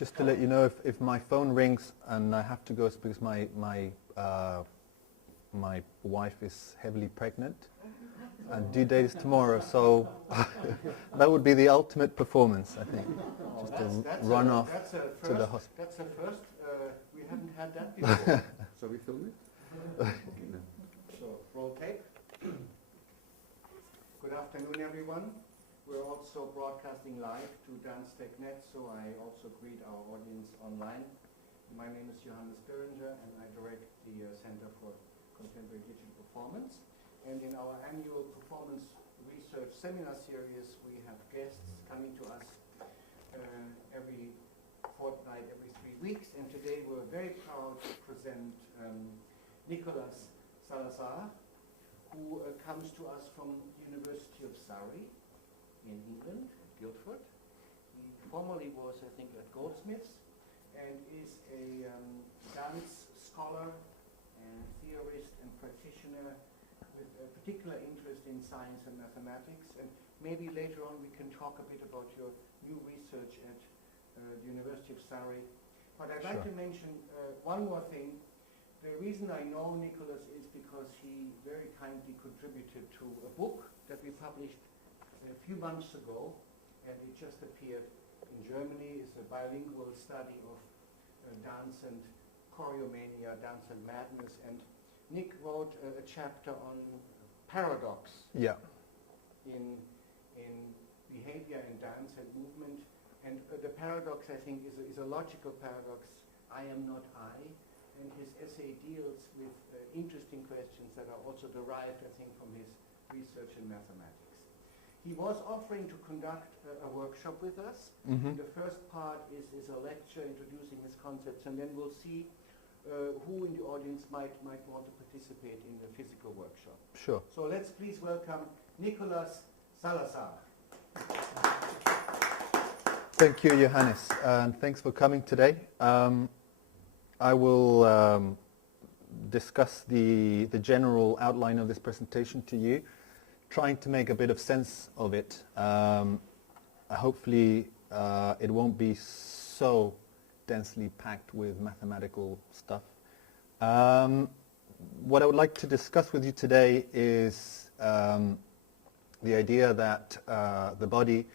Just to let you know, if my phone rings and I have to go, it's because my wife is heavily pregnant and due date is tomorrow, so that would be the ultimate performance, I think. Just to run off to the hospital. That's a first. We haven't had that before. So we film it? So, roll tape. Good afternoon, everyone. We're also broadcasting live to Dance.net, so I also greet our audience online. My name is Johannes, and I direct the Center for Contemporary Digital Performance. And in our annual performance research seminar series, we have guests coming to us every fortnight, every 3 weeks. And today we're very proud to present Nicolas Salazar, who comes to us from the University of Surrey in England, Guildford. He formerly was, I think, at Goldsmiths, and is a dance scholar and theorist and practitioner with a particular interest in science and mathematics. And maybe later on we can talk a bit about your new research at the University of Surrey. But I'd like to mention one more thing. The reason I know Nicolas is because he very kindly contributed to a book that we published a few months ago, and it just appeared in Germany. It's a bilingual study of dance and choreomania, dance and madness. And Nick wrote a chapter on paradox in behavior in dance and movement. And the paradox, I think, is a logical paradox. I am not I. And his essay deals with interesting questions that are also derived, I think, from his research in mathematics. He was offering to conduct a workshop with us. Mm-hmm. The first part is a lecture introducing his concepts, and then we'll see who in the audience might want to participate in the physical workshop. Sure. So let's please welcome Nicolas Salazar. Thank you, Johannes, and thanks for coming today. I will discuss the general outline of this presentation to you, trying to make a bit of sense of it. Hopefully it won't be so densely packed with mathematical stuff. What I would like to discuss with you today is the idea that the body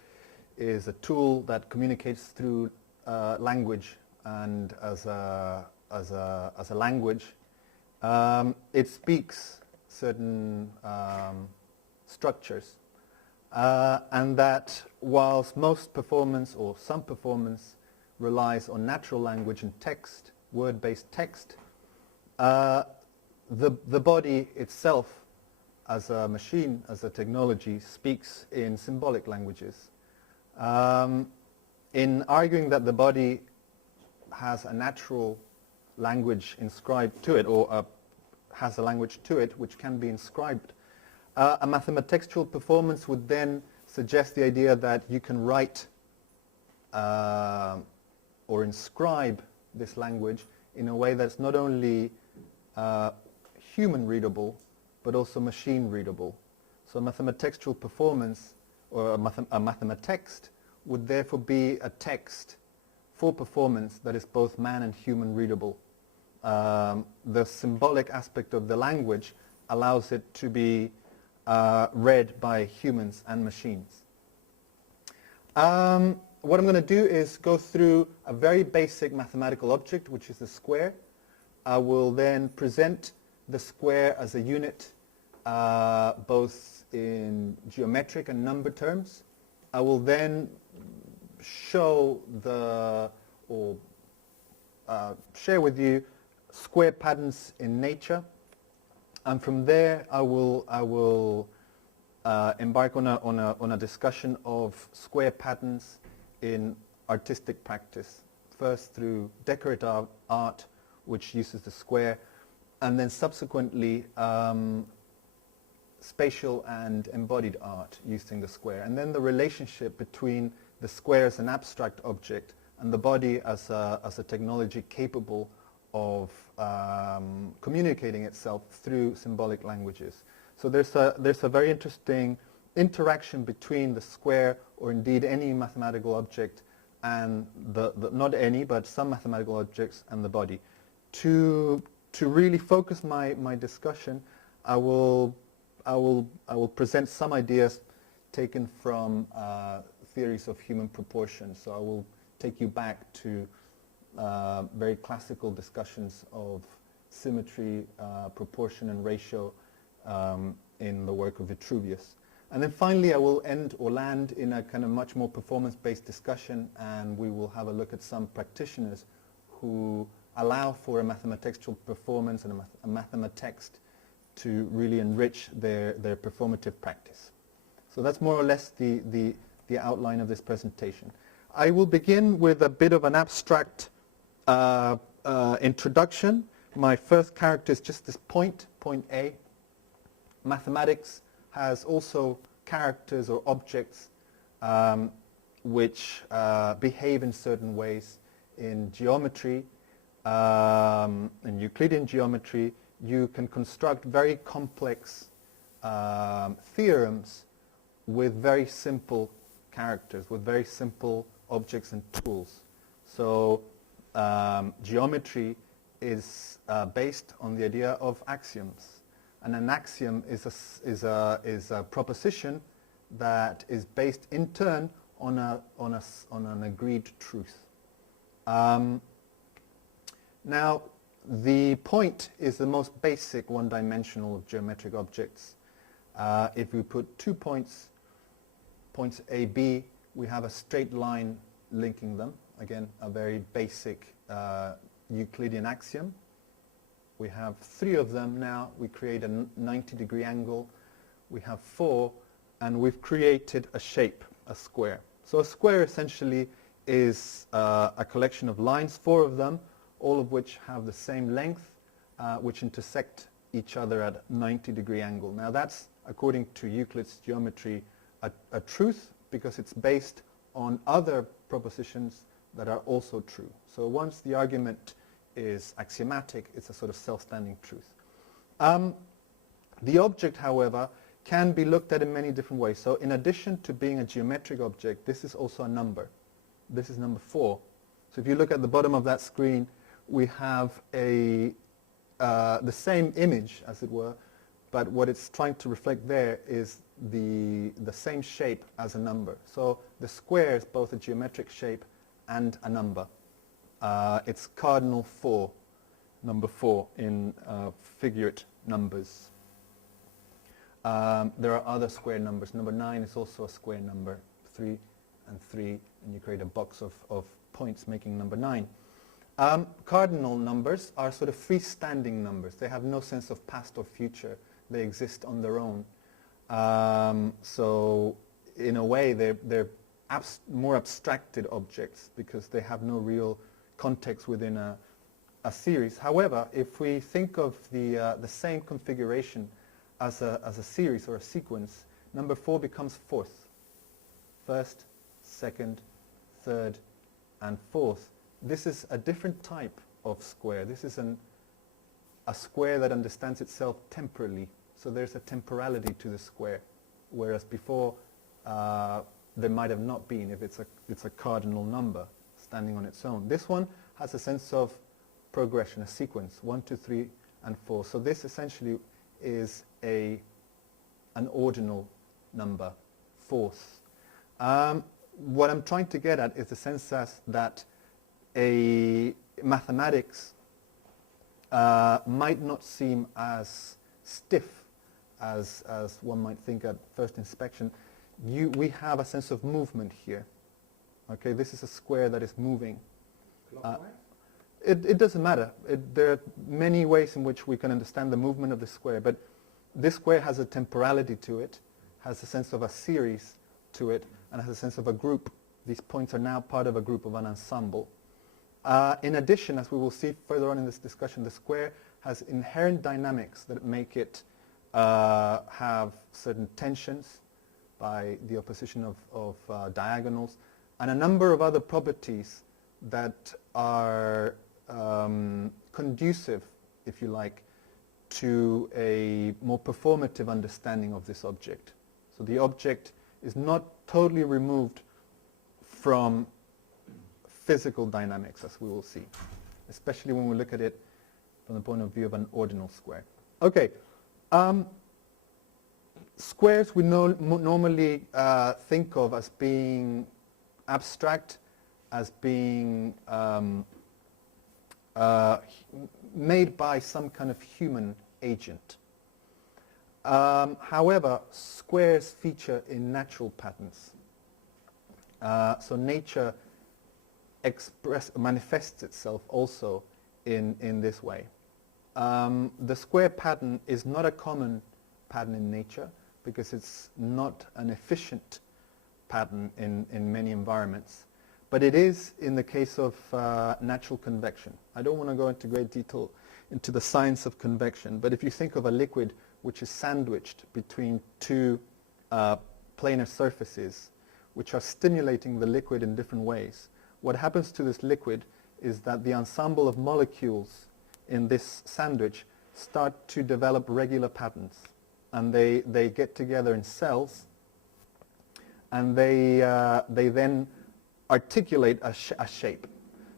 is a tool that communicates through language, and as a language, it speaks certain structures, and that whilst most performance or some performance relies on natural language and text, word-based text, the body itself as a machine, as a technology, speaks in symbolic languages. In arguing that the body has a natural language inscribed to it, or has a language to it which can be inscribed, a mathematextual performance would then suggest the idea that you can write or inscribe this language in a way that's not only human readable but also machine readable. So a mathematextual performance, or a mathematext, would therefore be a text for performance that is both man and human readable. The symbolic aspect of the language allows it to be read by humans and machines. What I'm going to do is go through a very basic mathematical object, which is the square. I will then present the square as a unit, both in geometric and number terms. I will then show share with you square patterns in nature, and from there I will embark on a discussion of square patterns in artistic practice, first through decorative art, which uses the square, and then subsequently spatial and embodied art using the square, and then the relationship between the square as an abstract object and the body as a technology capable of communicating itself through symbolic languages. So there's a very interesting interaction between the square, or indeed any mathematical object, and not any, but some mathematical objects and the body. To really focus my discussion, I will present some ideas taken from theories of human proportion. So I will take you back to very classical discussions of symmetry, proportion, and ratio in the work of Vitruvius. And then finally I will end or land in a kind of much more performance-based discussion, and we will have a look at some practitioners who allow for a mathematextual performance and a mathematext to really enrich their performative practice. So that's more or less the outline of this presentation. I will begin with a bit of an abstract introduction. My first character is just this point A. Mathematics has also characters or objects which behave in certain ways. In geometry, in Euclidean geometry, you can construct very complex theorems with very simple characters, with very simple objects and tools. So geometry is based on the idea of axioms. And an axiom is a proposition that is based in turn on an agreed truth. Now, the point is the most basic one-dimensional of geometric objects. If we put 2 points A, B, we have a straight line linking them. Again, a very basic Euclidean axiom. We have 3 of them now. We create a 90-degree angle. We have 4, and we've created a shape, a square. So a square essentially is a collection of lines, 4 of them, all of which have the same length, which intersect each other at a 90-degree angle. Now that's, according to Euclid's geometry, a truth, because it's based on other propositions that are also true. So once the argument is axiomatic, it's a sort of self-standing truth. The object, however, can be looked at in many different ways. So in addition to being a geometric object, this is also a number. This is number 4. So if you look at the bottom of that screen, we have the same image, as it were, but what it's trying to reflect there is the same shape as a number. So the square is both a geometric shape and a number. It's cardinal 4, number 4 in figurate numbers. There are other square numbers. Number 9 is also a square number, 3 and 3, and you create a box of points making number 9. Cardinal numbers are sort of freestanding numbers. They have no sense of past or future. They exist on their own. So in a way, they're more abstracted objects because they have no real context within a series. However, if we think of the same configuration as a series or a sequence, number 4 becomes 4th. First, second, third, and 4th. This is a different type of square. This is a square that understands itself temporally. So there's a temporality to the square, whereas before there might have not been if it's a cardinal number standing on its own. This one has a sense of progression, a sequence, 1, 2, 3, and 4. So this essentially is an ordinal number, 4th. What I'm trying to get at is the sense that a mathematics might not seem as stiff as one might think at first inspection. We have a sense of movement here. Okay, this is a square that is moving. It doesn't matter. There are many ways in which we can understand the movement of the square, but this square has a temporality to it, has a sense of a series to it, and has a sense of a group. These points are now part of a group, of an ensemble. In addition, as we will see further on in this discussion, the square has inherent dynamics that make it have certain tensions by the opposition of diagonals, and a number of other properties that are conducive, if you like, to a more performative understanding of this object. So the object is not totally removed from physical dynamics, as we will see, especially when we look at it from the point of view of an ordinal square. Okay, squares we normally think of as being abstract, as being made by some kind of human agent. However, squares feature in natural patterns. So nature manifests itself also in this way. The square pattern is not a common pattern in nature because it's not an efficient pattern in many environments. But it is in the case of natural convection. I don't want to go into great detail into the science of convection, but if you think of a liquid which is sandwiched between two planar surfaces which are stimulating the liquid in different ways, what happens to this liquid is that the ensemble of molecules in this sandwich start to develop regular patterns, and they get together in cells, and they then articulate a shape.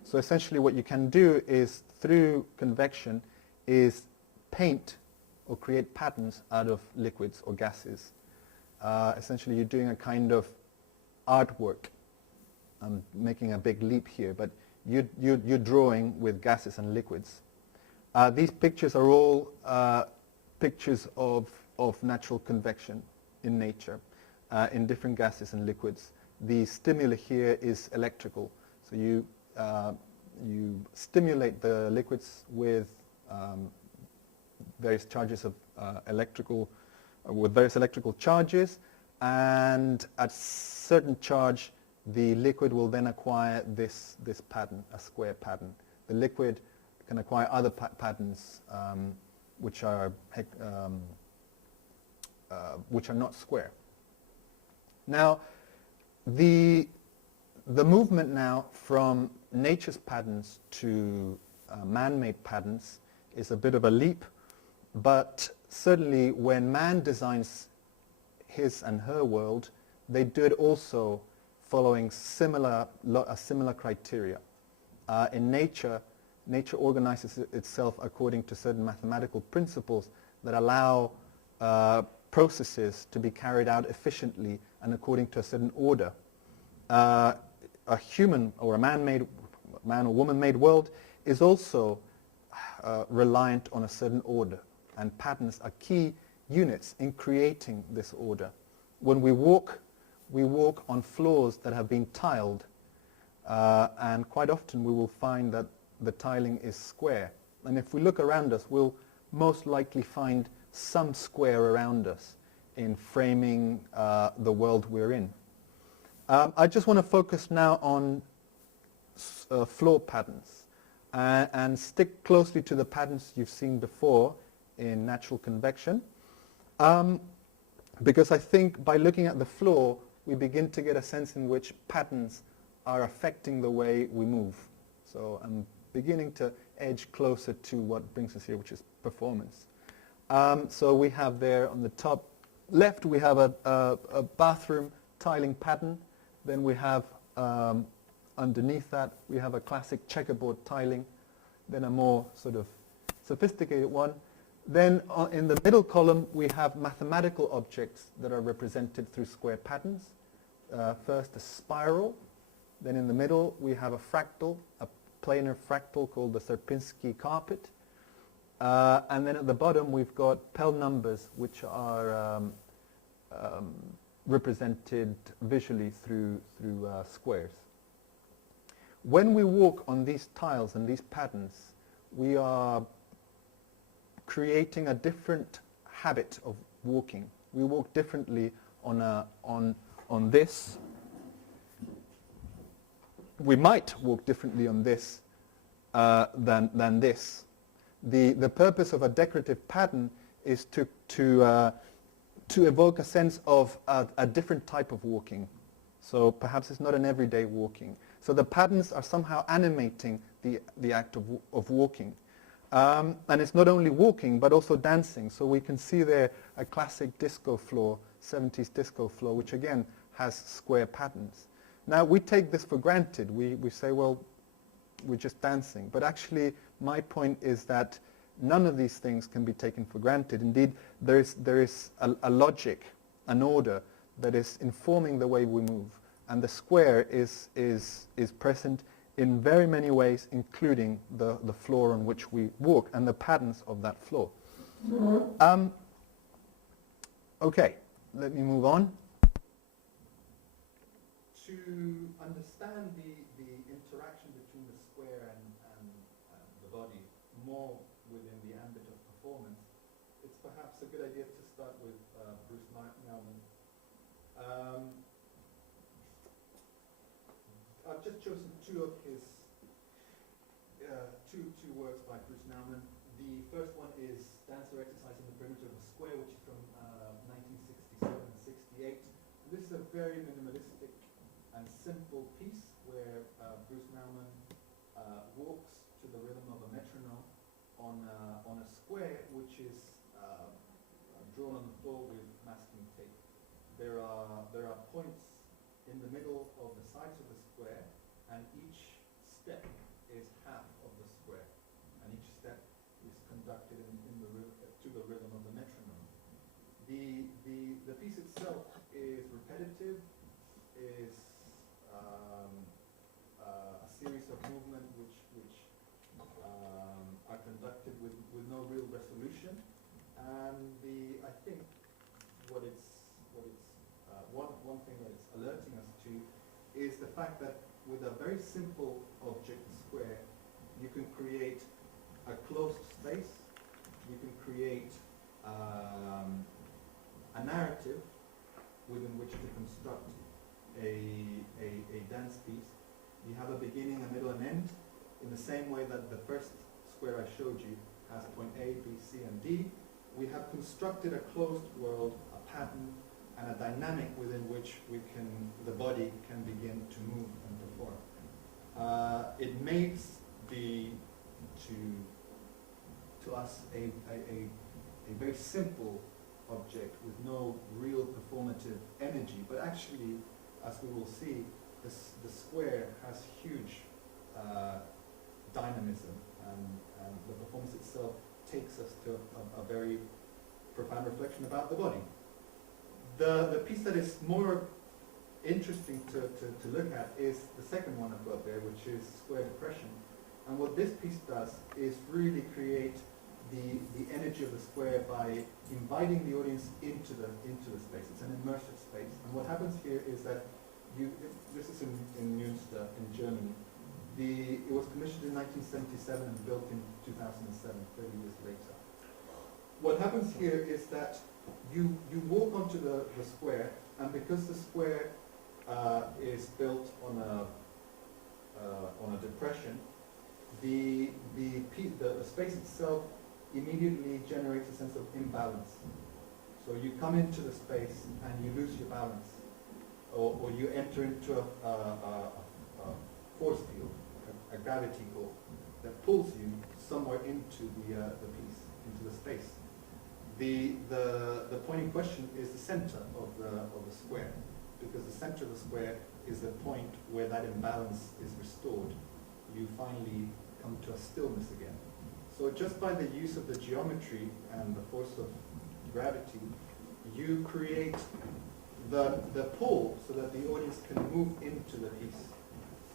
So essentially what you can do is, through convection, is paint or create patterns out of liquids or gases. Essentially you're doing a kind of artwork. I'm making a big leap here, but you're drawing with gases and liquids. These pictures are all pictures of natural convection in nature, in different gases and liquids. The stimuli here is electrical, so you stimulate the liquids with various charges of with various electrical charges, and at certain charge the liquid will then acquire this pattern, a square pattern. The liquid can acquire other patterns which are not square. Now, the movement now from nature's patterns to man-made patterns is a bit of a leap, but certainly when man designs his and her world, they do it also following a similar criteria. In nature organizes itself according to certain mathematical principles that allow processes to be carried out efficiently and according to a certain order. A human or a man or woman-made world is also reliant on a certain order, and patterns are key units in creating this order. When we walk on floors that have been tiled, and quite often we will find that the tiling is square. And if we look around us, we'll most likely find some square around us in framing the world we're in. I just want to focus now on floor patterns and stick closely to the patterns you've seen before in natural convection, because I think by looking at the floor we begin to get a sense in which patterns are affecting the way we move. So I'm beginning to edge closer to what brings us here, which is performance. So we have there on the top left, we have a bathroom tiling pattern. Then we have underneath that, we have a classic checkerboard tiling, then a more sort of sophisticated one. Then in the middle column, we have mathematical objects that are represented through square patterns. First a spiral, then in the middle we have a fractal, a planar fractal called the Sierpinski carpet. And then at the bottom we've got Pell numbers, which are represented visually through squares. When we walk on these tiles and these patterns, we are creating a different habit of walking. We walk differently on this. We might walk differently on this than this. The purpose of a decorative pattern is to evoke a sense of a different type of walking. So perhaps it's not an everyday walking. So the patterns are somehow animating the act of walking. And it's not only walking, but also dancing. So we can see there a classic disco floor, 70s disco floor, which again has square patterns. Now, we take this for granted. We say, well, we're just dancing. But actually, my point is that none of these things can be taken for granted. Indeed, there is a logic, an order that is informing the way we move. And the square is present in very many ways, including the floor on which we walk and the patterns of that floor. Okay, let me move on. To understand the interaction between the square and the body more within the ambit of performance, it's perhaps a good idea to start with Bruce Nauman. I've just chosen two of his two works by Bruce Nauman. The first one is Dancer Exercising the Perimeter of the Square, which is from 1967 and 68. And this is a very minimalistic and simple piece where Bruce Nauman walks to the rhythm of a metronome on a square which is drawn on the floor with masking tape. There are points in the middle of the sides of the square, and each step is half of the square, and each step is conducted to the rhythm of the metronome. The piece itself is repetitive, is a series of movements which are conducted with no real resolution, and I think one thing that it's alerting us to is the fact that with a very simple object, the square, you can create a closed space, you can create a narrative within which to construct a dance piece. You have a beginning, a middle, and end, in the same way that the first square I showed you has point A, B, C, and D. We have constructed a closed world, a pattern, and a dynamic within which the body can begin to move and perform. It makes to us a very simple object with no real performative energy, but actually, as we will see, the square has huge dynamism, and the performance itself takes us to a very profound reflection about the body. The piece that is more interesting to look at is the second one I've got there, which is Square Depression. And what this piece does is really create the energy of the square by inviting the audience into the space. It's an immersive space. And what happens here is that this is in Münster in Germany. It was commissioned in 1977 and built in 2007, 30 years later. What happens here is that you walk onto the square, and because the square is built on a depression, the space itself immediately generates a sense of imbalance. So you come into the space and you lose your balance, or you enter into a force field, a gravity pull that pulls you somewhere into the piece, into the space. The point in question is the center of the square, because the center of the square is the point where that imbalance is restored. You finally come to a stillness again. So just by the use of the geometry and the force of gravity, you create the pull so that the audience can move into the piece.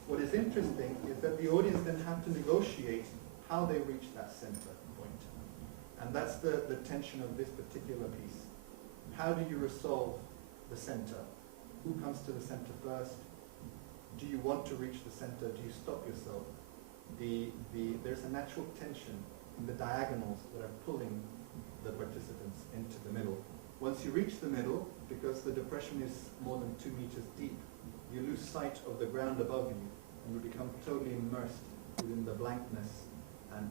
What is interesting is that the audience then have to negotiate how they reach that center point. And that's the tension of this particular piece. How do you resolve the center? Who comes to the center first? Do you want to reach the center? Do you stop yourself? There's a natural tension in the diagonals that are pulling the participants into the middle. Once you reach the middle, because the depression is more than 2 meters deep, you lose sight of the ground above you, and you become totally immersed within the blankness and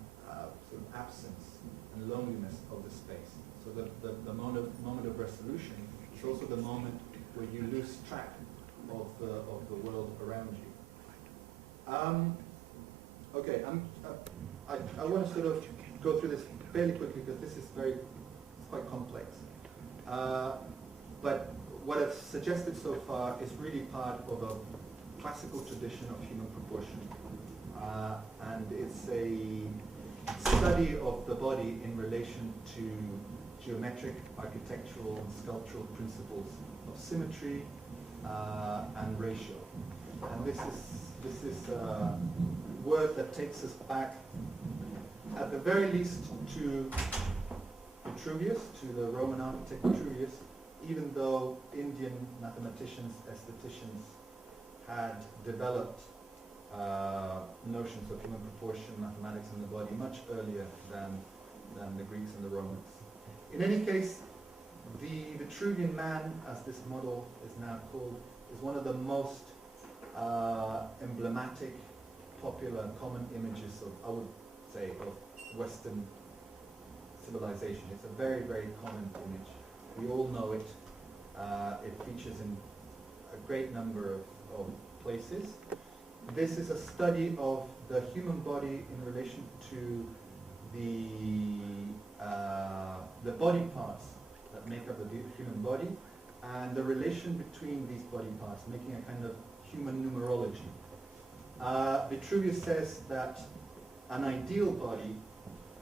sort of absence and loneliness of the space. So the moment of resolution is also the moment where you lose track of the world around you. Okay, I want to sort of go through this fairly quickly because this is quite complex. But what I've suggested so far is really part of classical tradition of human proportion. And it's a study of the body in relation to geometric, architectural, and sculptural principles of symmetry and ratio. And this is work that takes us back, at the very least, to Vitruvius, to the Roman architect Vitruvius, even though Indian mathematicians, aestheticians had developed notions of human proportion, mathematics in the body much earlier than the Greeks and the Romans. In any case, the Vitruvian Man, as this model is now called, is one of the most emblematic, popular, common images of, I would say, of Western civilization. It's a very, very common image. We all know it. It features in a great number of places. This is a study of the human body in relation to the body parts that make up the human body, and the relation between these body parts, making a kind of human numerology. Vitruvius says that an ideal body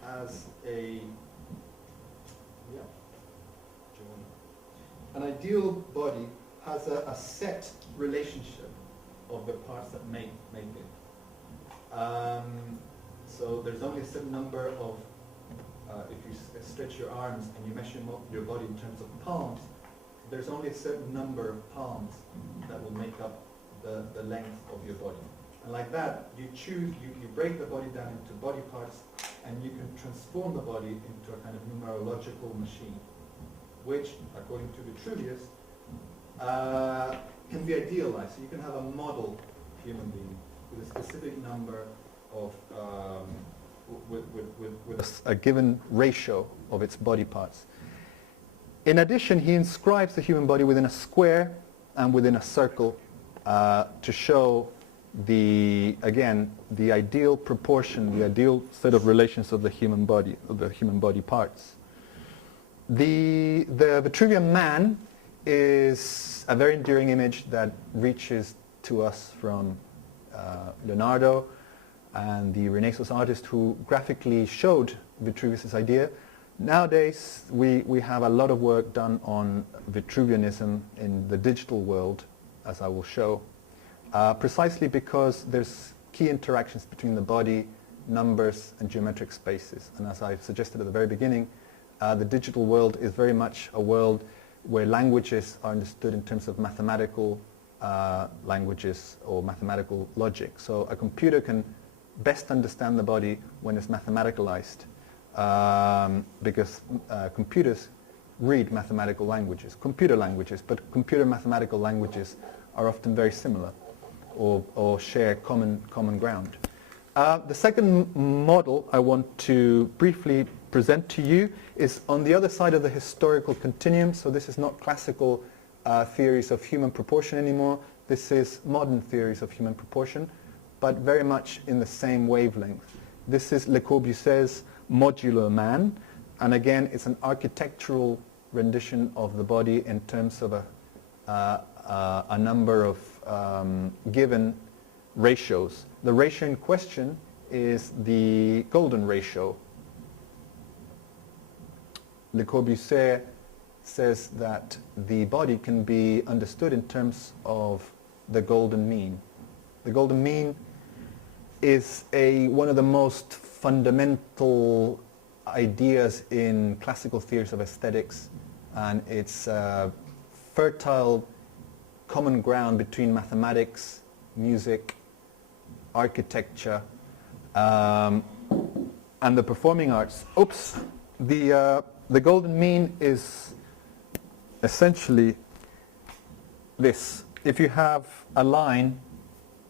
has a set relationship of the parts that make it. So there's only a certain number of, if you stretch your arms and you measure your body in terms of palms, there's only a certain number of palms that will make up the length of your body. And like that, you break the body down into body parts, and you can transform the body into a kind of numerological machine, which, according to Vitruvius, can be idealized. So you can have a model human being with a specific number of, with a given ratio of its body parts. In addition, he inscribes the human body within a square and within a circle to show the ideal proportion, the ideal set of relations of the human body parts. The Vitruvian Man is a very enduring image that reaches to us from Leonardo and the Renaissance artist who graphically showed Vitruvius' idea. Nowadays, we have a lot of work done on Vitruvianism in the digital world, as I will show, precisely because there's key interactions between the body, numbers, and geometric spaces. And as I suggested at the very beginning, the digital world is very much a world where languages are understood in terms of mathematical languages or mathematical logic. So a computer can best understand the body when it's mathematicalized, because computers read mathematical languages, computer languages, but computer mathematical languages are often very similar or share common ground. The second model I want to briefly present to you is on the other side of the historical continuum. So this is not classical theories of human proportion anymore. This is modern theories of human proportion, but very much in the same wavelength. This is Le Corbusier's Modular Man, and again it's an architectural rendition of the body in terms of a number of given ratios. The ratio in question is the golden ratio. Le Corbusier says that the body can be understood in terms of the golden mean. The golden mean is one of the most fundamental ideas in classical theories of aesthetics, and it's fertile common ground between mathematics, music, architecture, and the performing arts. The golden mean is essentially this. If you have a line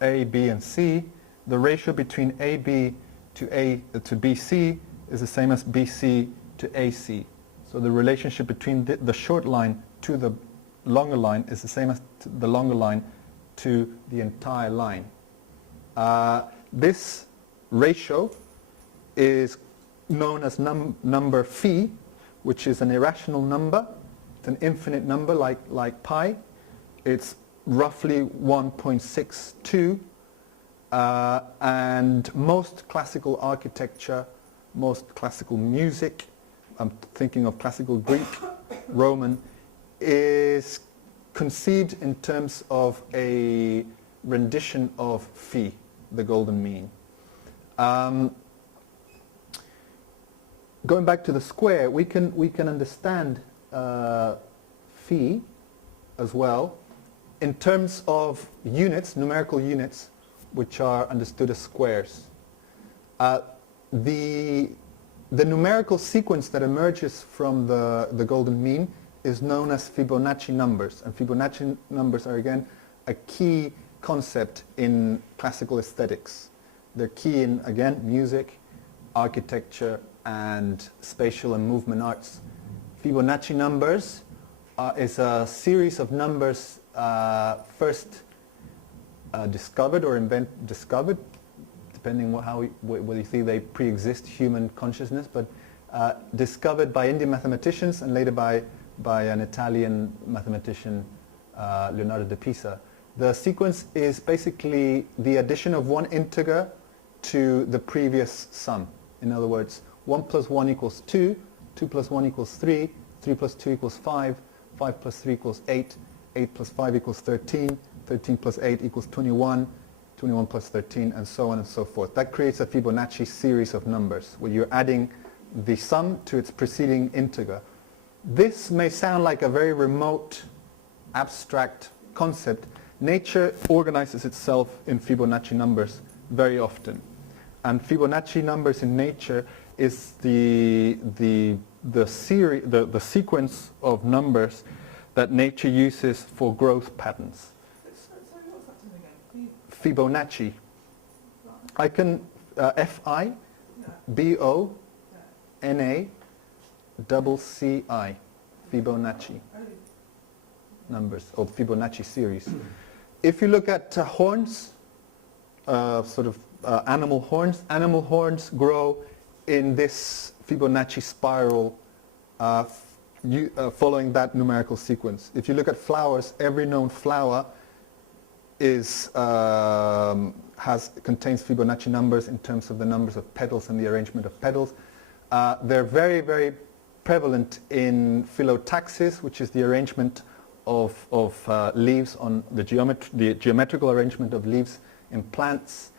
A, B, and C, the ratio between AB to BC is the same as BC to AC. So the relationship between the short line to the longer line is the same as the longer line to the entire line. This ratio is known as number phi, which is an irrational number. It's an infinite number like pi. It's roughly 1.62, and most classical architecture, most classical music, I'm thinking of classical Greek, Roman, is conceived in terms of a rendition of phi, the golden mean. Going back to the square, we can understand phi as well in terms of units, numerical units, which are understood as squares. The numerical sequence that emerges from the golden mean is known as Fibonacci numbers, and Fibonacci numbers are again a key concept in classical aesthetics. They're key in, again, music, architecture, and spatial and movement arts. Fibonacci numbers is a series of numbers first discovered or discovered, depending on whether you think they pre-exist human consciousness, but discovered by Indian mathematicians and later by an Italian mathematician, Leonardo da Pisa. The sequence is basically the addition of one integer to the previous sum. In other words, 1 plus 1 equals 2, 2 plus 1 equals 3, 3 plus 2 equals 5, 5 plus 3 equals 8, 8 plus 5 equals 13, 13 plus 8 equals 21, 21 plus 13, and so on and so forth. That creates a Fibonacci series of numbers, where you're adding the sum to its preceding integer. This may sound like a very remote, abstract concept. Nature organizes itself in Fibonacci numbers very often. And Fibonacci numbers in nature is the sequence of numbers that nature uses for growth patterns. Sorry, what's that again? Fibonacci. I can F-I-B-O-N-A-C-C-I. Fibonacci numbers, or Fibonacci series. If you look at horns, animal horns grow in this Fibonacci spiral following that numerical sequence. If you look at flowers, every known flower contains Fibonacci numbers in terms of the numbers of petals and the arrangement of petals. They're very, very prevalent in phyllotaxis, which is the arrangement of leaves on the geometrical arrangement of leaves in plants.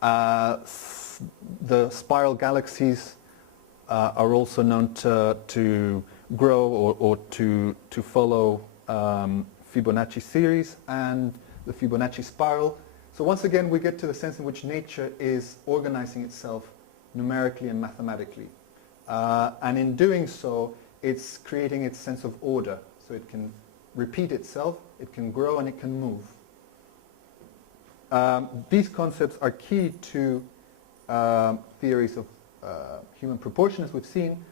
The spiral galaxies are also known to grow or to follow Fibonacci series and the Fibonacci spiral. So once again, we get to the sense in which nature is organizing itself numerically and mathematically. And in doing so, it's creating its sense of order. So it can repeat itself, it can grow, and it can move. These concepts are key to theories of human proportion, as we've seen,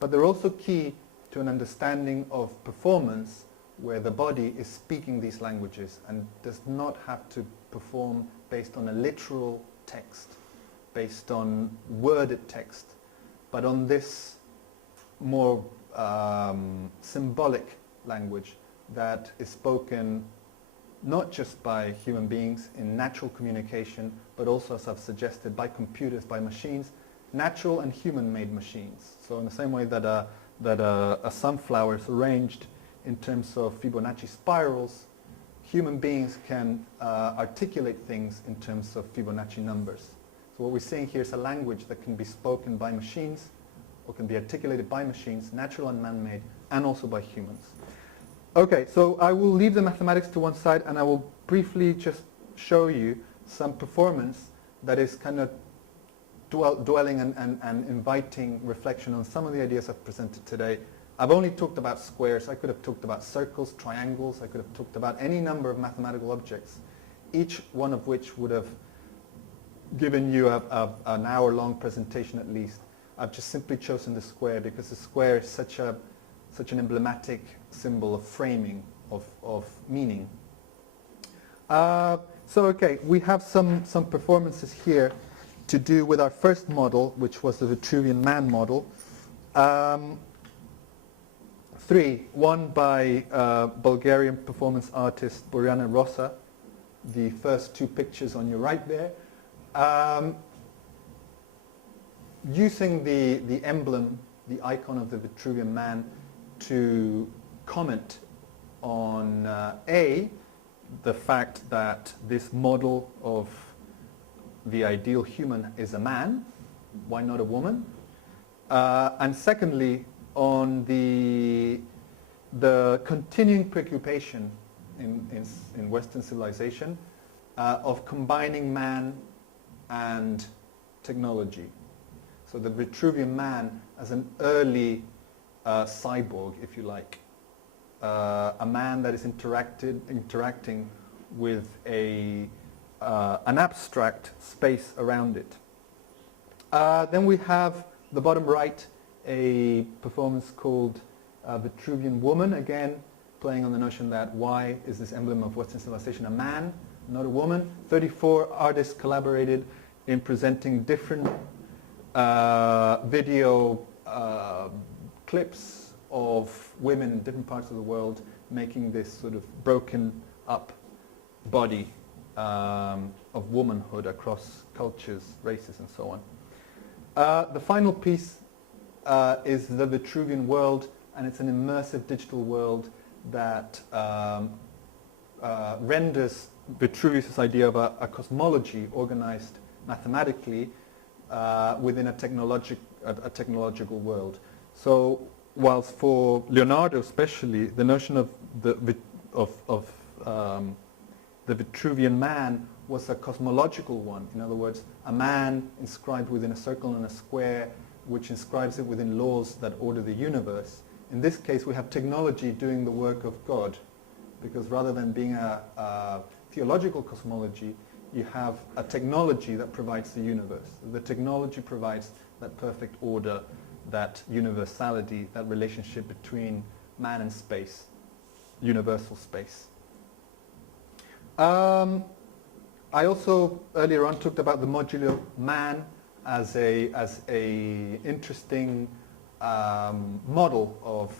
but they're also key to an understanding of performance where the body is speaking these languages and does not have to perform based on a literal text, based on worded text, but on this more symbolic language that is spoken not just by human beings in natural communication, but also, as I've suggested, by computers, by machines, natural and human-made machines. So in the same way that a sunflower is arranged in terms of Fibonacci spirals, human beings can articulate things in terms of Fibonacci numbers. So what we're seeing here is a language that can be spoken by machines, or can be articulated by machines, natural and man-made, and also by humans. Okay, so I will leave the mathematics to one side, and I will briefly just show you some performance that is kind of dwelling and inviting reflection on some of the ideas I've presented today. I've only talked about squares. I could have talked about circles, triangles. I could have talked about any number of mathematical objects, each one of which would have given you an hour-long presentation at least. I've just simply chosen the square because the square is such an emblematic symbol of framing, of meaning. So okay, we have some performances here to do with our first model, which was the Vitruvian Man model. three. One by Bulgarian performance artist Boriana Rosa. The first two pictures on your right there. Using the emblem, the icon of the Vitruvian Man, to comment on the fact that this model of the ideal human is a man, why not a woman? And secondly, on the continuing preoccupation in Western civilization of combining man and technology. So the Vitruvian Man as an early cyborg, if you like, a man that is interacting with an abstract space around it. Then we have the bottom right, a performance called Vitruvian Woman, again playing on the notion that why is this emblem of Western civilization a man, not a woman. 34 artists collaborated in presenting different video clips of women in different parts of the world making this sort of broken up body of womanhood across cultures, races and so on. The final piece is the Vitruvian world, and it's an immersive digital world that renders Vitruvius' idea of a cosmology organized mathematically within a technological world. So whilst for Leonardo especially, the notion of the Vitruvian Man was a cosmological one. In other words, a man inscribed within a circle and a square, which inscribes it within laws that order the universe. In this case, we have technology doing the work of God, because rather than being a theological cosmology, you have a technology that provides the universe. The technology provides that perfect order, that universality, that relationship between man and space, universal space. I also earlier on talked about the Modular Man as a interesting model of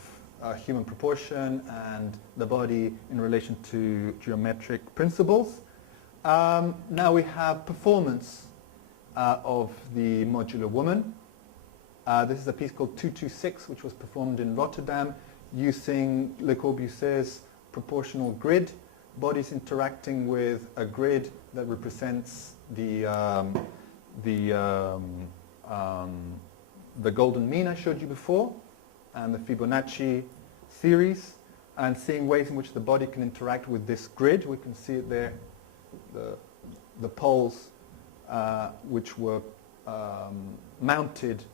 human proportion and the body in relation to geometric principles. Now we have performance of the Modular Woman. This is a piece called 226, which was performed in Rotterdam using Le Corbusier's proportional grid, bodies interacting with a grid that represents the golden mean I showed you before, and the Fibonacci series, and seeing ways in which the body can interact with this grid. We can see it there, the poles which were mounted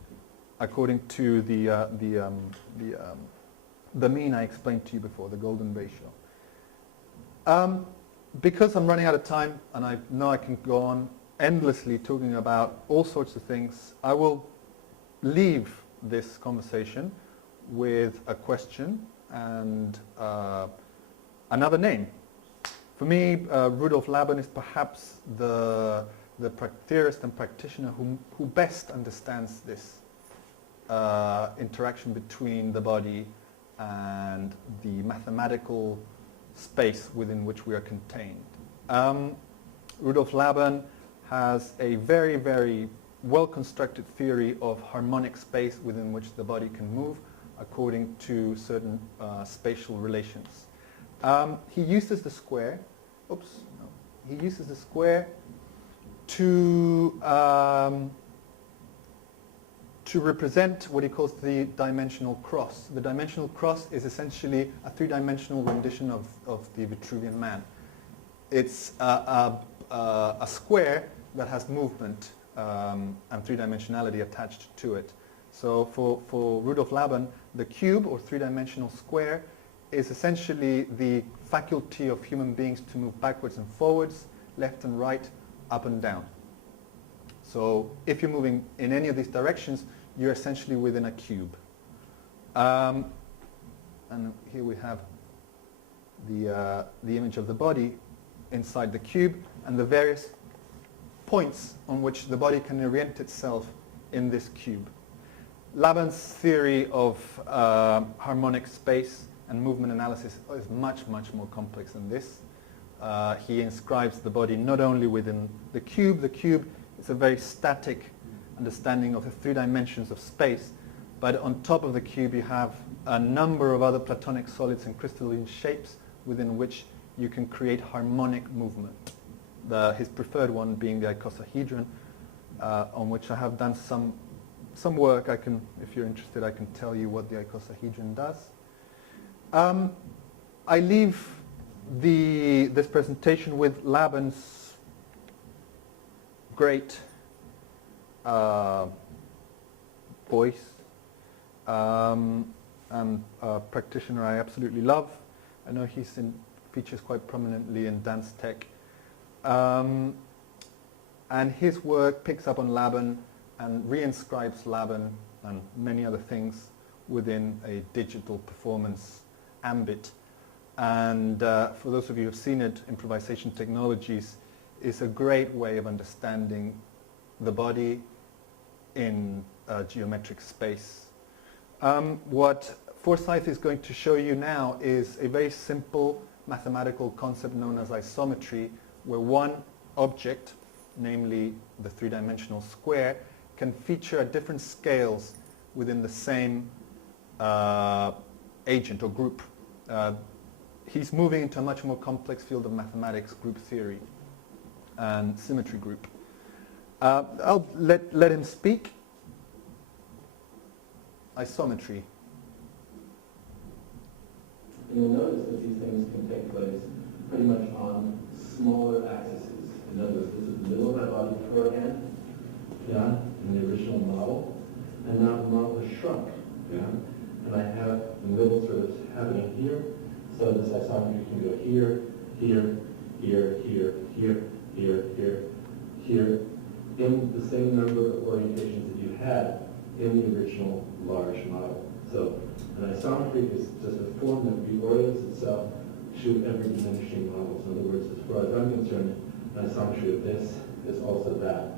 according to the mean I explained to you before, the golden ratio. Because I'm running out of time, and I know I can go on endlessly talking about all sorts of things, I will leave this conversation with a question and another name. For me, Rudolf Laban is perhaps the theorist and practitioner who best understands this interaction between the body and the mathematical space within which we are contained. Rudolf Laban has a very, very well-constructed theory of harmonic space within which the body can move according to certain spatial relations. He uses the square. He uses the square to represent what he calls the dimensional cross. The dimensional cross is essentially a three-dimensional rendition of the Vitruvian Man. It's a square that has movement and three-dimensionality attached to it. So for Rudolf Laban, the cube or three-dimensional square is essentially the faculty of human beings to move backwards and forwards, left and right, up and down. So if you're moving in any of these directions, you're essentially within a cube. And here we have the image of the body inside the cube and the various points on which the body can orient itself in this cube. Laban's theory of harmonic space and movement analysis is much, much more complex than this. He inscribes the body not only within the cube. The cube is a very static understanding of the 3 dimensions of space, but on top of the cube you have a number of other platonic solids and crystalline shapes within which you can create harmonic movement. His preferred one being the icosahedron, on which I have done some work. If you're interested, I can tell you what the icosahedron does. I leave this presentation with Laban's great voice, and a practitioner I absolutely love. I know features quite prominently in dance tech. And his work picks up on Laban and reinscribes Laban and many other things within a digital performance ambit. And for those of you who have seen it, improvisation technologies is a great way of understanding the body in geometric space. What Forsyth is going to show you now is a very simple mathematical concept known as isometry, where one object, namely the 3-dimensional square, can feature at different scales within the same agent or group. He's moving into a much more complex field of mathematics, group theory and symmetry group. I'll let him speak. Isometry. You'll notice that these things can take place pretty much on smaller axes. In other words, this is the middle of my body beforehand, yeah, in the original model, and now the model has shrunk, yeah, and I have the middle sort of happening here, so this isometry can go here, here, here, here, here, here, here, here, in the same number of orientations that you had in the original large model. So an isometry is just a form that reorients itself to every diminishing model. So in other words, as far as I'm concerned, an isometry of this is also that.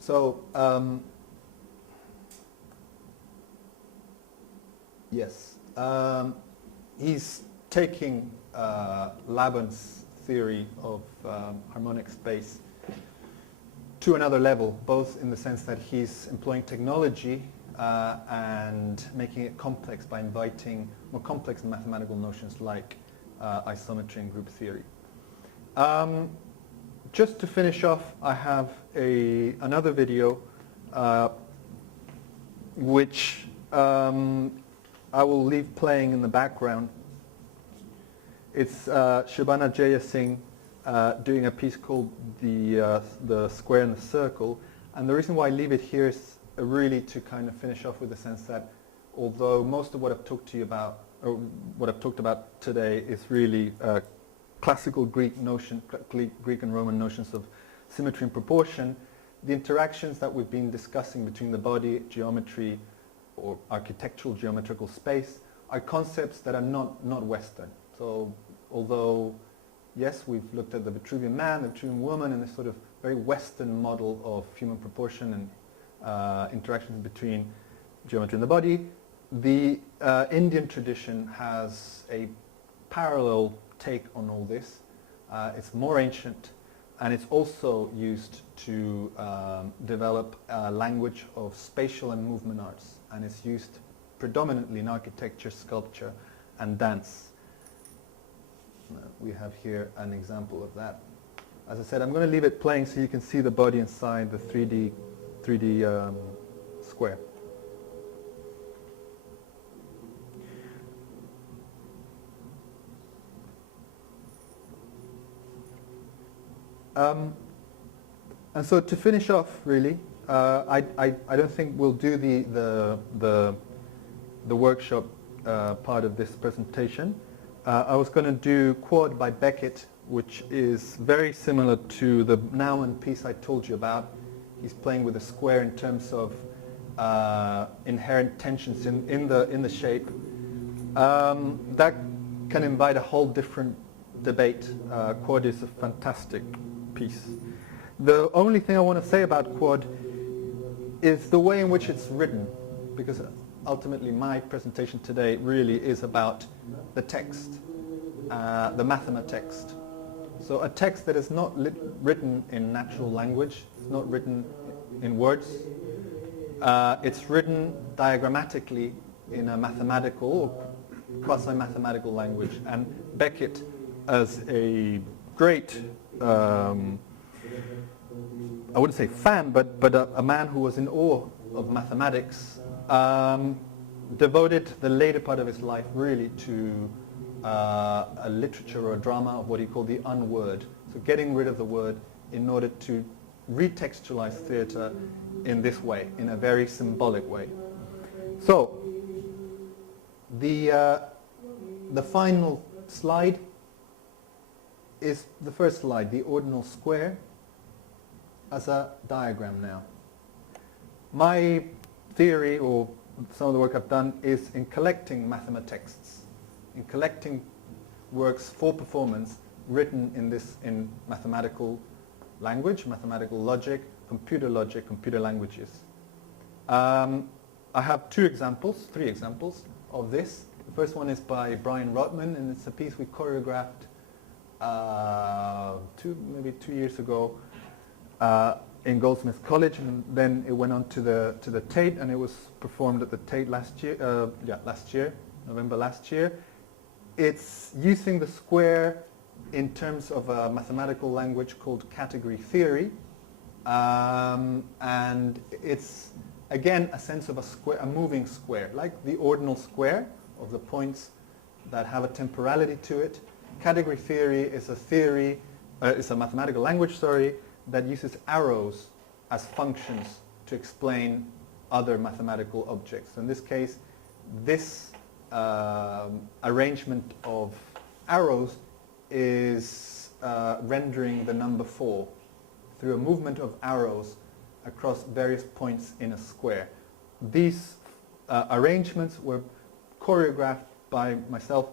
So, yes, he's taking Laban's theory of harmonic space to another level, both in the sense that he's employing technology and making it complex by inviting more complex mathematical notions like isometry and group theory. Just to finish off, I have another video which I will leave playing in the background. It's Shobana Jaya Singh doing a piece called the Square and the Circle. And the reason why I leave it here is really to kind of finish off with the sense that although most of what I've talked to you about, or what I've talked about today, is really classical Greek and Roman notions of symmetry and proportion, the interactions that we've been discussing between the body, geometry, or architectural geometrical space are concepts that are not Western. So although, yes, we've looked at the Vitruvian Man, the Vitruvian woman, and this sort of very Western model of human proportion and interactions between geometry and the body, the Indian tradition has a parallel take on all this. It's more ancient, and it's also used to develop a language of spatial and movement arts, and it's used predominantly in architecture, sculpture, and dance. We have here an example of that. As I said, I'm going to leave it playing so you can see the body inside the 3D square. And so to finish off, really, I don't think we'll do the workshop part of this presentation. I was going to do Quad by Beckett, which is very similar to the Naumann piece I told you about. He's playing with a square in terms of inherent tensions in the shape. That can invite a whole different debate. Quad is a fantastic piece. The only thing I want to say about Quad is the way in which it's written, because ultimately my presentation today really is about the text, the mathematext. So a text that is not written in natural language, it's not written in words, it's written diagrammatically in a mathematical or quasi-mathematical language. And Beckett, as a great, I wouldn't say fan, but a man who was in awe of mathematics, devoted the later part of his life really to a literature or a drama of what he called the unword. So getting rid of the word in order to retextualize theatre in this way, in a very symbolic way. So the final slide is the first slide, the ordinal square as a diagram now. My theory, or some of the work I've done, is in collecting mathematexts, in collecting works for performance written in mathematical language, mathematical logic, computer languages. I have three examples of this. The first one is by Brian Rotman, and it's a piece we choreographed maybe 2 years ago in Goldsmiths College, and then it went on to the Tate, and it was performed at the Tate November last year. It's using the square in terms of a mathematical language called category theory, and it's again a sense of a square, a moving square, like the ordinal square of the points that have a temporality to it. Category theory is a mathematical language, that uses arrows as functions to explain other mathematical objects. In this case, this arrangement of arrows is rendering the number 4 through a movement of arrows across various points in a square. These arrangements were choreographed by myself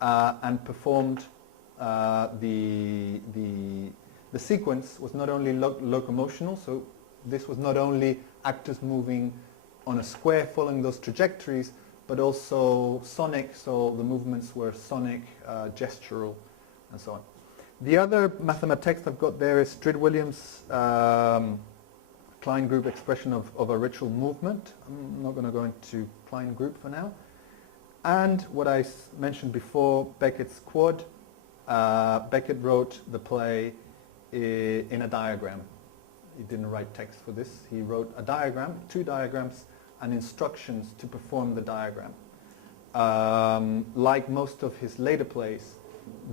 and performed. The sequence was not only locomotional, so this was not only actors moving on a square following those trajectories, but also sonic, so the movements were sonic, gestural, and so on. The other mathematext I've got there is Strid-Williams' Klein group expression of a ritual movement. I'm not going to go into Klein group for now. And what I mentioned before, Beckett's Quad. Beckett wrote the play in a diagram. He didn't write text for this. He wrote a diagram, 2 diagrams, and instructions to perform the diagram. Like most of his later plays,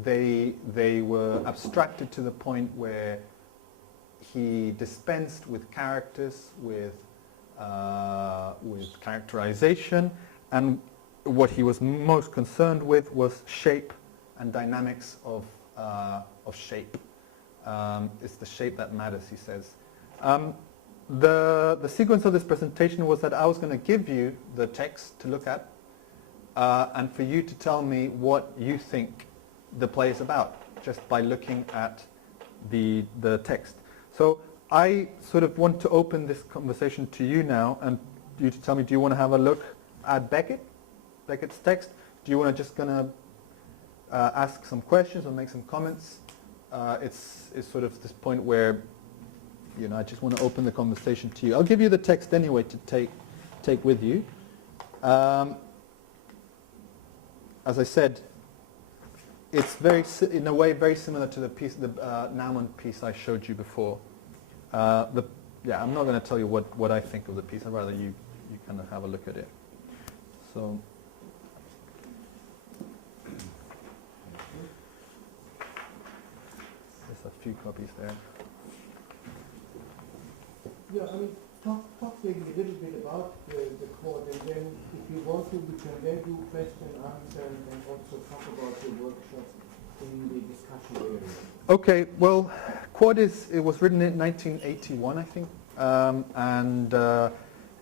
they were abstracted to the point where he dispensed with characters, with characterization, and what he was most concerned with was shape and dynamics of shape. It's the shape that matters, he says. The sequence of this presentation was that I was going to give you the text to look at, and for you to tell me what you think the play is about, just by looking at the text. So I sort of want to open this conversation to you now, and you to tell me, do you want to have a look at Beckett's text? Do you want to just going to ask some questions or make some comments? It's sort of this point where, I just want to open the conversation to you. I'll give you the text anyway to take with you. As I said, it's in a way very similar to the piece, the Naumann piece I showed you before. I'm not going to tell you what I think of the piece. I'd rather you kind of have a look at it. So. There's a few copies there. Yeah, I mean, talk maybe a little bit about the chord, and then if you want to, we can then do question, answer, and also talk about the workshops in the discussion area. Okay, well, Quad it was written in 1981, I think, and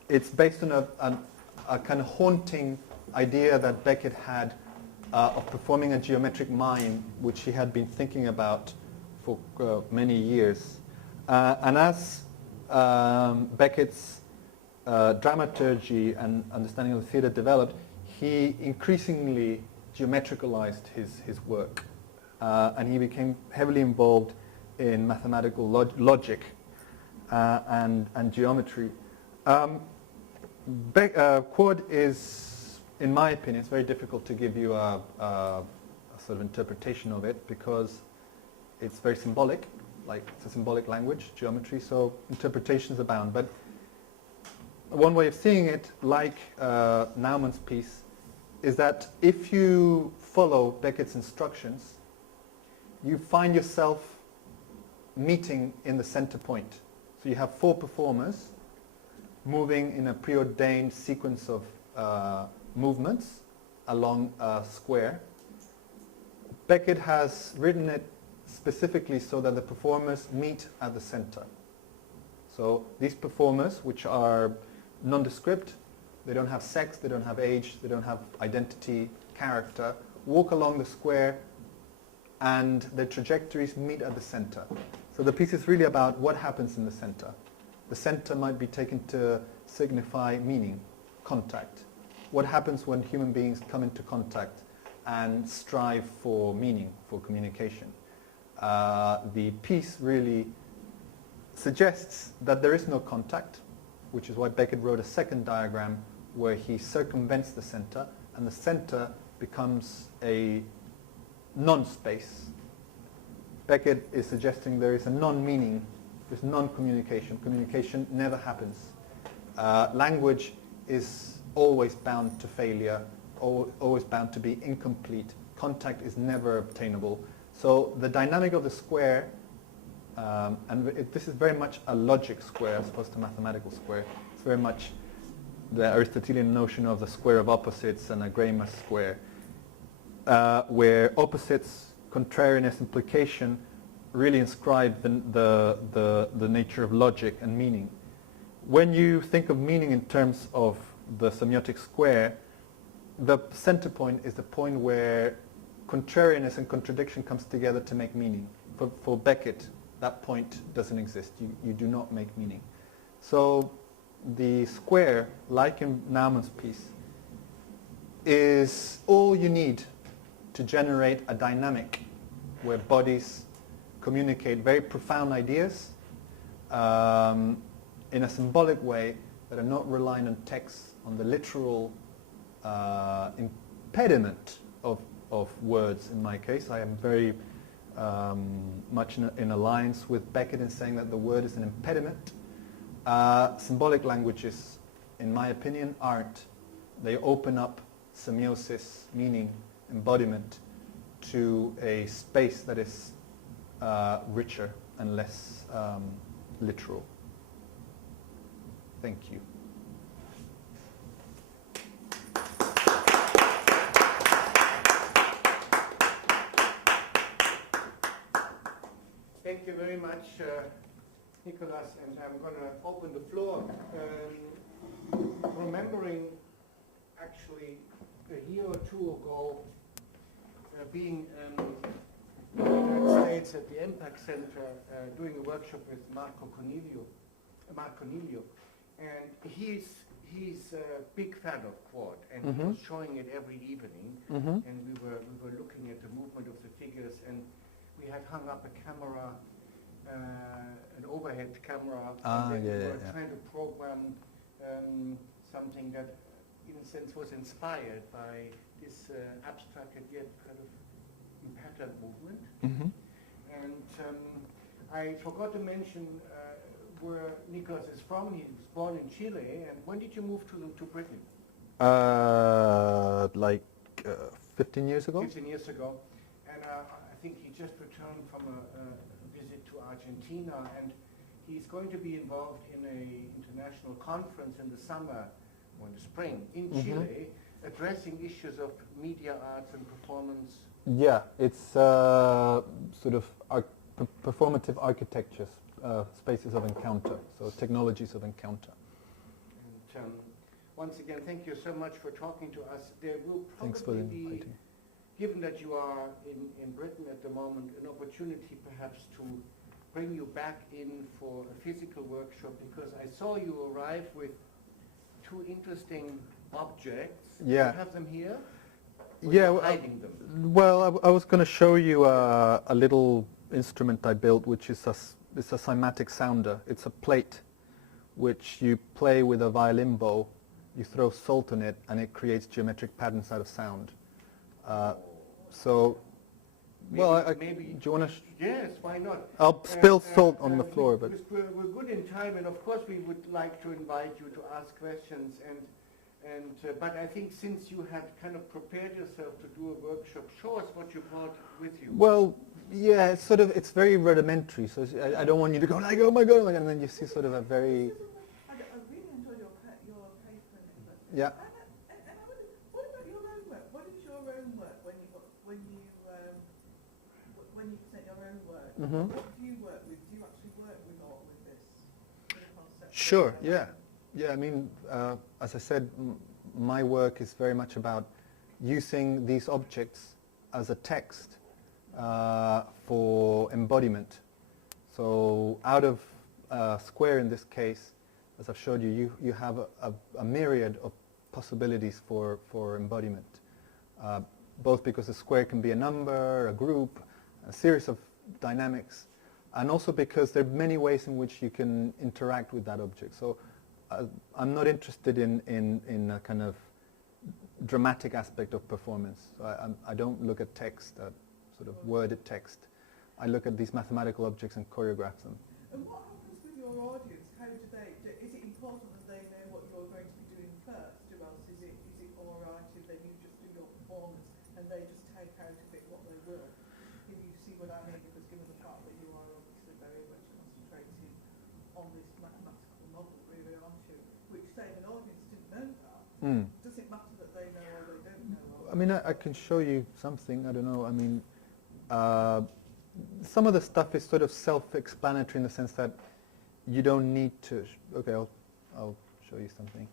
it's based on a kind of haunting idea that Beckett had of performing a geometric mime, which he had been thinking about for many years. And as Beckett's dramaturgy and understanding of the theatre developed, he increasingly geometricalized his work. And he became heavily involved in mathematical logic and geometry. Quad is, in my opinion, it's very difficult to give you a sort of interpretation of it because it's very symbolic, like it's a symbolic language, geometry, so interpretations abound. But one way of seeing it, like Naumann's piece, is that if you follow Beckett's instructions, you find yourself meeting in the center point. So you have 4 performers moving in a preordained sequence of movements along a square. Beckett has written it specifically so that the performers meet at the center. So these performers, which are nondescript, they don't have sex, they don't have age, they don't have identity, character, walk along the square and their trajectories meet at the center. So the piece is really about what happens in the center. The center might be taken to signify meaning, contact. What happens when human beings come into contact and strive for meaning, for communication? The piece really suggests that there is no contact, which is why Beckett wrote a second diagram where he circumvents the center, and the center becomes a non-space. Beckett is suggesting there is a non-meaning, there's non-communication. Communication never happens. Language is always bound to failure, always bound to be incomplete. Contact is never obtainable. So the dynamic of the square, this is very much a logic square as opposed to mathematical square. It's very much the Aristotelian notion of the square of opposites and a Greimas square, where opposites, contrariness, implication really inscribe the nature of logic and meaning. When you think of meaning in terms of the semiotic square, the center point is the point where contrariness and contradiction comes together to make meaning. For Beckett, that point doesn't exist. You do not make meaning. So the square, like in Naumann's piece, is all you need to generate a dynamic where bodies communicate very profound ideas in a symbolic way that are not reliant on text, on the literal impediment of words. In my case, I am very much in alliance with Beckett in saying that the word is an impediment. Symbolic languages, in my opinion, aren't. They open up semiosis, meaning, embodiment, to a space that is richer and less literal. Thank you. Thank you very much, Nicolas, and I'm going to open the floor. Remembering actually a year or two ago being in the United States at the Impact Center doing a workshop with Mark Cornelio, and he's a big fan of quad, and he was showing it every evening, and we were looking at the movement of the figures, and we had hung up a camera, an overhead camera, and then we were trying to program something that, in a sense, was inspired by this abstract and yet kind of pattern movement. And I forgot to mention where Nicolas is from. He was born in Chile. And when did you move to Britain? Like 15 years ago. 15 years ago. And I think he just returned from a visit to Argentina. And he's going to be involved in an international conference in the summer or in the spring in Chile, addressing issues of media arts and performance. Yeah, it's sort of performative architectures, spaces of encounter, so technologies of encounter. And once again, thank you so much for talking to us. There will Thanks for probably be inviting. given that you are in Britain at the moment, an opportunity perhaps to bring you back in for a physical workshop, because I saw you arrive with two interesting objects. Yeah. You have them here? Or Yeah, you're well, hiding them? Well, I was going to show you a little instrument I built, which is it's a cymatic sounder. It's a plate which you play with a violin bow. You throw salt on it, and it creates geometric patterns out of sound. So, Maybe, well, maybe do you want to? yes, why not? I'll spill salt on the floor, but We're good in time, and of course we would like to invite you to ask questions. But I think since you had kind of prepared yourself to do a workshop, show us what you brought with you. well, yeah, it's very rudimentary. So I don't want you to go like, oh my god, and then you see sort of a very I really enjoyed your paper. yeah. And I wonder, what about your own work? What is your own work when you present your own work? Mm-hmm. What do you work with? Do you actually work with this sort of concept? Sure. Yeah. Yeah. I mean, as I said, my work is very much about using these objects as a text for embodiment. So out of square in this case, as I've showed you, you have a myriad of possibilities for embodiment, both because a square can be a number, a group, a series of dynamics, and also because there are many ways in which you can interact with that object. So I'm not interested in a kind of dramatic aspect of performance. So I don't look at text, sort of worded text. I look at these mathematical objects and choreograph them. And what happens with your audience? How do they? Is it important that they know what you're going to be doing first, or else is it all right if then you just do your performance and they just take out of it what they will? If you see what I mean, because given the fact that you are obviously very much concentrating on this mathematical model, really, aren't you? Which, say, if an audience didn't know that, does it matter that they know or they don't know? I mean, I can show you something. I don't know. I mean, some of the stuff is sort of self-explanatory in the sense that you don't need to. Okay, I'll show you something.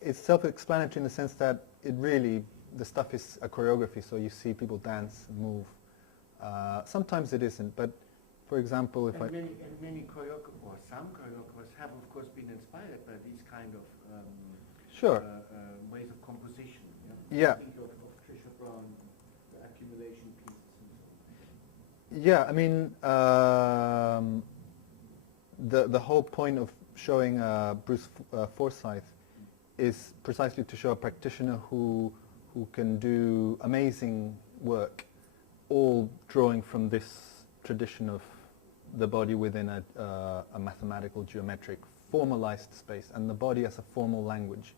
It's self-explanatory in the sense that the stuff is a choreography. So you see people dance, move. Sometimes it isn't, but for example, if many choreographers, or some choreographers, have of course been inspired by these kind of sure. Ways of composition. Yeah. Think of Trisha Brown, the accumulation pieces and so on. Yeah, I mean, the whole point of showing Bruce Forsyth is precisely to show a practitioner who can do amazing work, all drawing from this tradition of the body within a mathematical, geometric, formalized space, and the body as a formal language.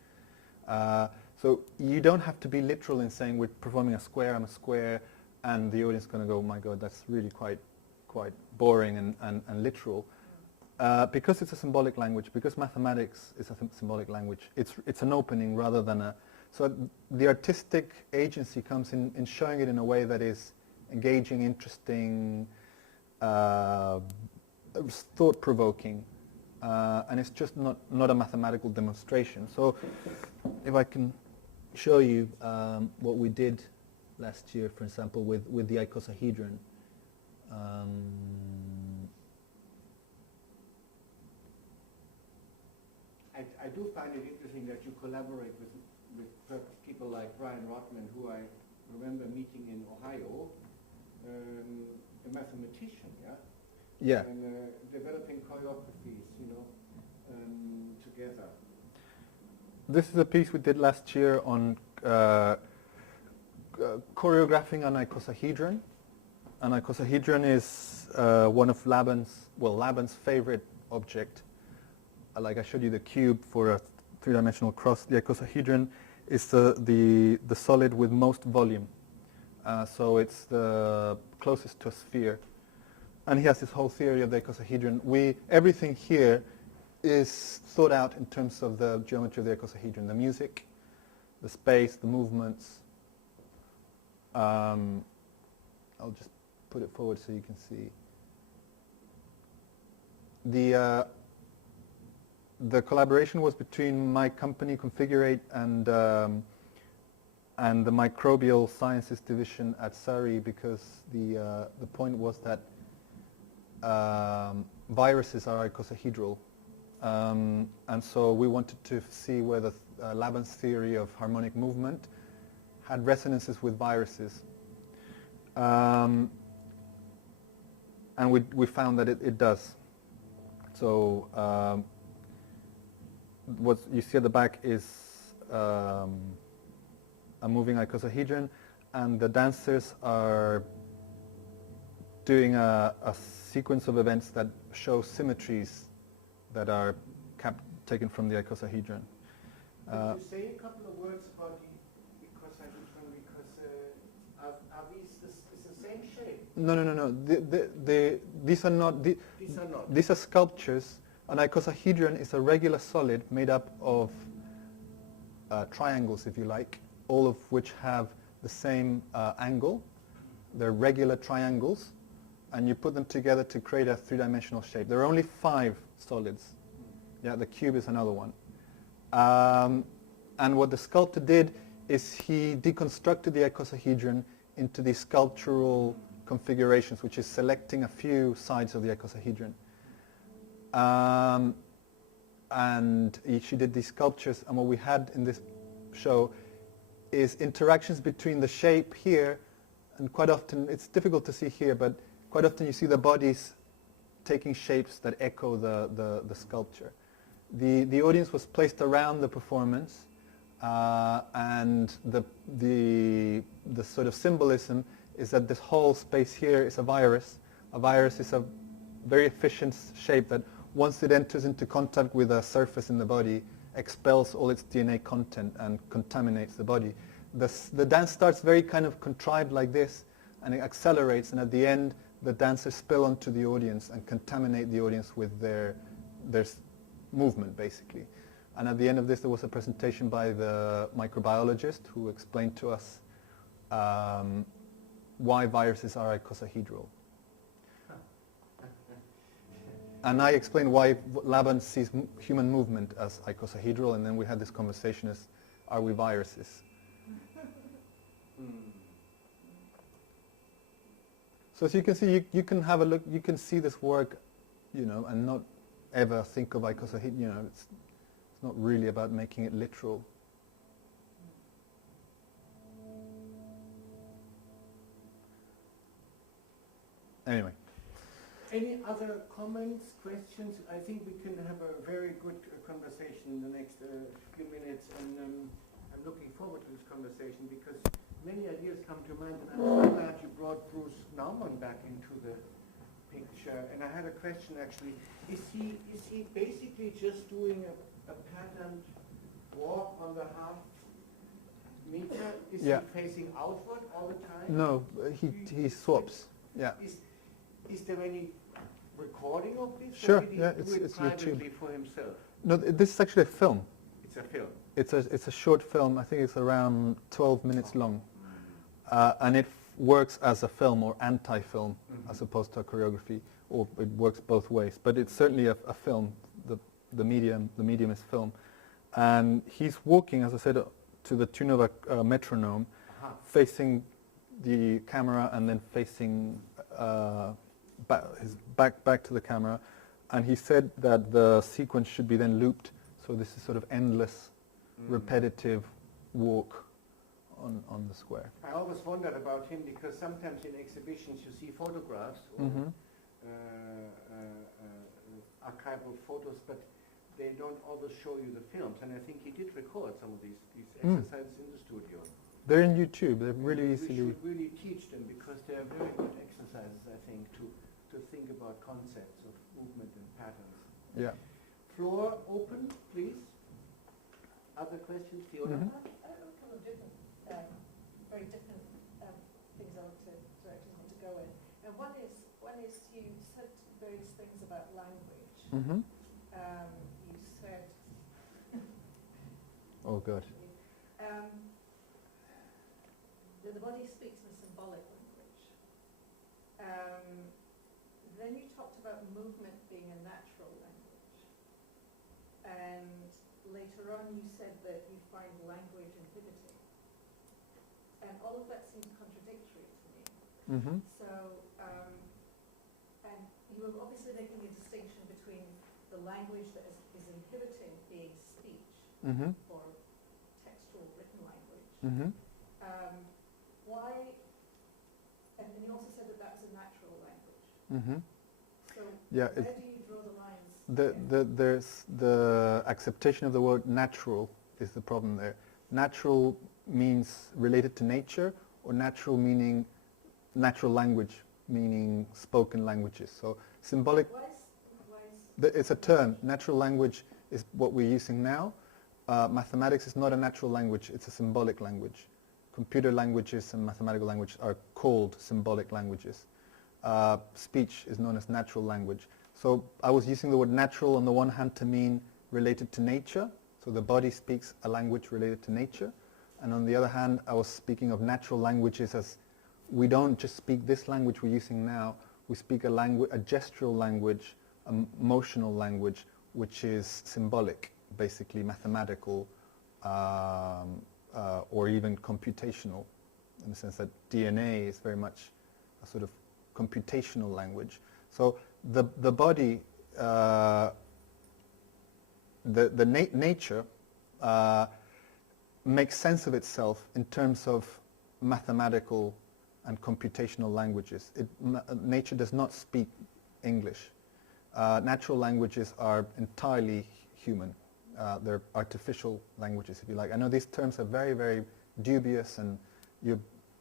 So you don't have to be literal in saying we're performing a square, I'm a square, and the audience is going to go, oh my god, that's really quite boring and literal. Because it's a symbolic language, because mathematics is a symbolic language, it's an opening rather than a... So the artistic agency comes in showing it in a way that is engaging, interesting, thought-provoking, and it's just not a mathematical demonstration. So if I can show you what we did last year, for example, with the icosahedron. I do find it interesting that you collaborate with people like Brian Rodman, who I remember meeting in Ohio, a mathematician, yeah? Yeah. And developing choreographies, together. This is a piece we did last year on choreographing an icosahedron. An icosahedron is one of Laban's favorite object. Like I showed you the cube for a three-dimensional cross. The icosahedron is the solid with most volume. So it's the closest to a sphere. And he has this whole theory of the icosahedron. Everything here is thought out in terms of the geometry of the icosahedron. The music, the space, the movements. I'll just put it forward so you can see. The collaboration was between my company Configurate and and the microbial sciences division at Surrey, because the point was that viruses are icosahedral, and so we wanted to see whether Laban's theory of harmonic movement had resonances with viruses, and we found that it does. So what you see at the back is a moving icosahedron, and the dancers are doing a sequence of events that show symmetries that are taken from the icosahedron. Could you say a couple of words about the icosahedron, because are these the same shape? No. These are not. These are not. These are sculptures. An icosahedron is a regular solid made up of triangles, if you like, all of which have the same angle. They're regular triangles, and you put them together to create a three-dimensional shape. There are only 5 solids. Yeah, the cube is another one. And what the sculptor did is he deconstructed the icosahedron into these sculptural configurations, which is selecting a few sides of the icosahedron. And she did these sculptures, and what we had in this show is interactions between the shape here, and quite often, it's difficult to see here, but quite often you see the bodies taking shapes that echo the sculpture. The audience was placed around the performance, and the sort of symbolism is that this whole space here is a virus. A virus is a very efficient shape that once it enters into contact with a surface in the body, expels all its DNA content and contaminates the body. The dance starts very kind of contrived like this, and it accelerates, and at the end the dancers spill onto the audience and contaminate the audience with their movement, basically. And at the end of this there was a presentation by the microbiologist who explained to us why viruses are icosahedral. And I explained why Laban sees human movement as icosahedral, and then we had this conversation as, are we viruses? So as you can see, you can have a look, you can see this work, and not ever think of icosahedron, it's not really about making it literal. Anyway. Any other comments, questions? I think we can have a very good conversation in the next few minutes, and I'm looking forward to this conversation because many ideas come to mind, and I'm so glad you brought Bruce Naumann back into the picture. And I had a question actually. Is he basically just doing a patterned walk on the half meter? Is he facing outward all the time? No, he swaps. Yeah. Is there any recording of this? Sure, yeah, it's privately YouTube. For himself? No, this is actually a film. It's a film. It's a short film. I think it's around 12 minutes long, and it works as a film or anti-film as opposed to a choreography, or it works both ways. But it's certainly a film. The medium is film, and he's walking, as I said, to the tune of a metronome, facing the camera and then facing his back to the camera, and he said that the sequence should be then looped, so this is sort of endless, repetitive walk on the square. I always wondered about him because sometimes in exhibitions you see photographs or archival photos, but they don't always show you the films, and I think he did record some of these exercises in the studio. They're in YouTube. They're really easily. We should really teach them because they are very good exercises, I think, to think about concepts of movement and patterns. Yeah. Floor open, please. Other questions, Theodore? I have a couple of different, very different things I want to directors want to go in. And one is you said various things about language. You said. Oh God. The body speaks in symbolic language. Then you talked about movement being a natural language. And later on you said that you find language inhibiting. and all of that seems contradictory to me. Mm-hmm. So, and you were obviously making a distinction between the language that is inhibiting being speech, Mm-hmm. or textual written language. Mm-hmm. Why, and you also said that that was a natural language. Mm-hmm. So Yeah, where do you draw the lines? there's the acceptation of the word natural is the problem there. Natural means related to nature, or natural meaning natural language, meaning spoken languages. So symbolic, it's a term. Natural language is what we're using now. Mathematics is not a natural language, it's a symbolic language. Computer languages and mathematical languages are called symbolic languages. Speech is known as natural language. So I was using the word natural on the one hand to mean related to nature, so the body speaks a language related to nature, and on the other hand I was speaking of natural languages as we don't just speak this language we're using now, we speak a gestural language, emotional language, which is symbolic, basically mathematical, or even computational, in the sense that DNA is very much a sort of computational language. So the body, nature makes sense of itself in terms of mathematical and computational languages. Nature does not speak English. Natural languages are entirely human. They're artificial languages, if you like. I know these terms are very, very dubious, and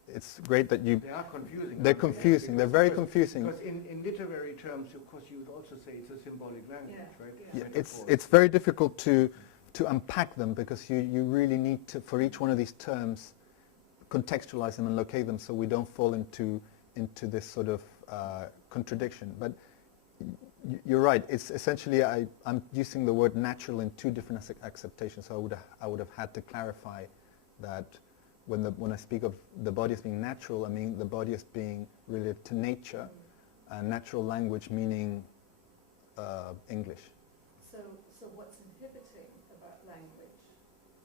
it's great that you... They are confusing. They're confusing. They're very confusing. Because in literary terms, of course, you would also say it's a symbolic language, right? Yeah, it's very difficult to unpack them, because you really need to, for each one of these terms, contextualize them and locate them so we don't fall into this sort of contradiction. But you're right. It's essentially I'm using the word natural in two different acceptations. So I would have had to clarify that when I speak of the body as being natural, I mean the body as being related to nature, and natural language meaning English. So what's inhibiting about language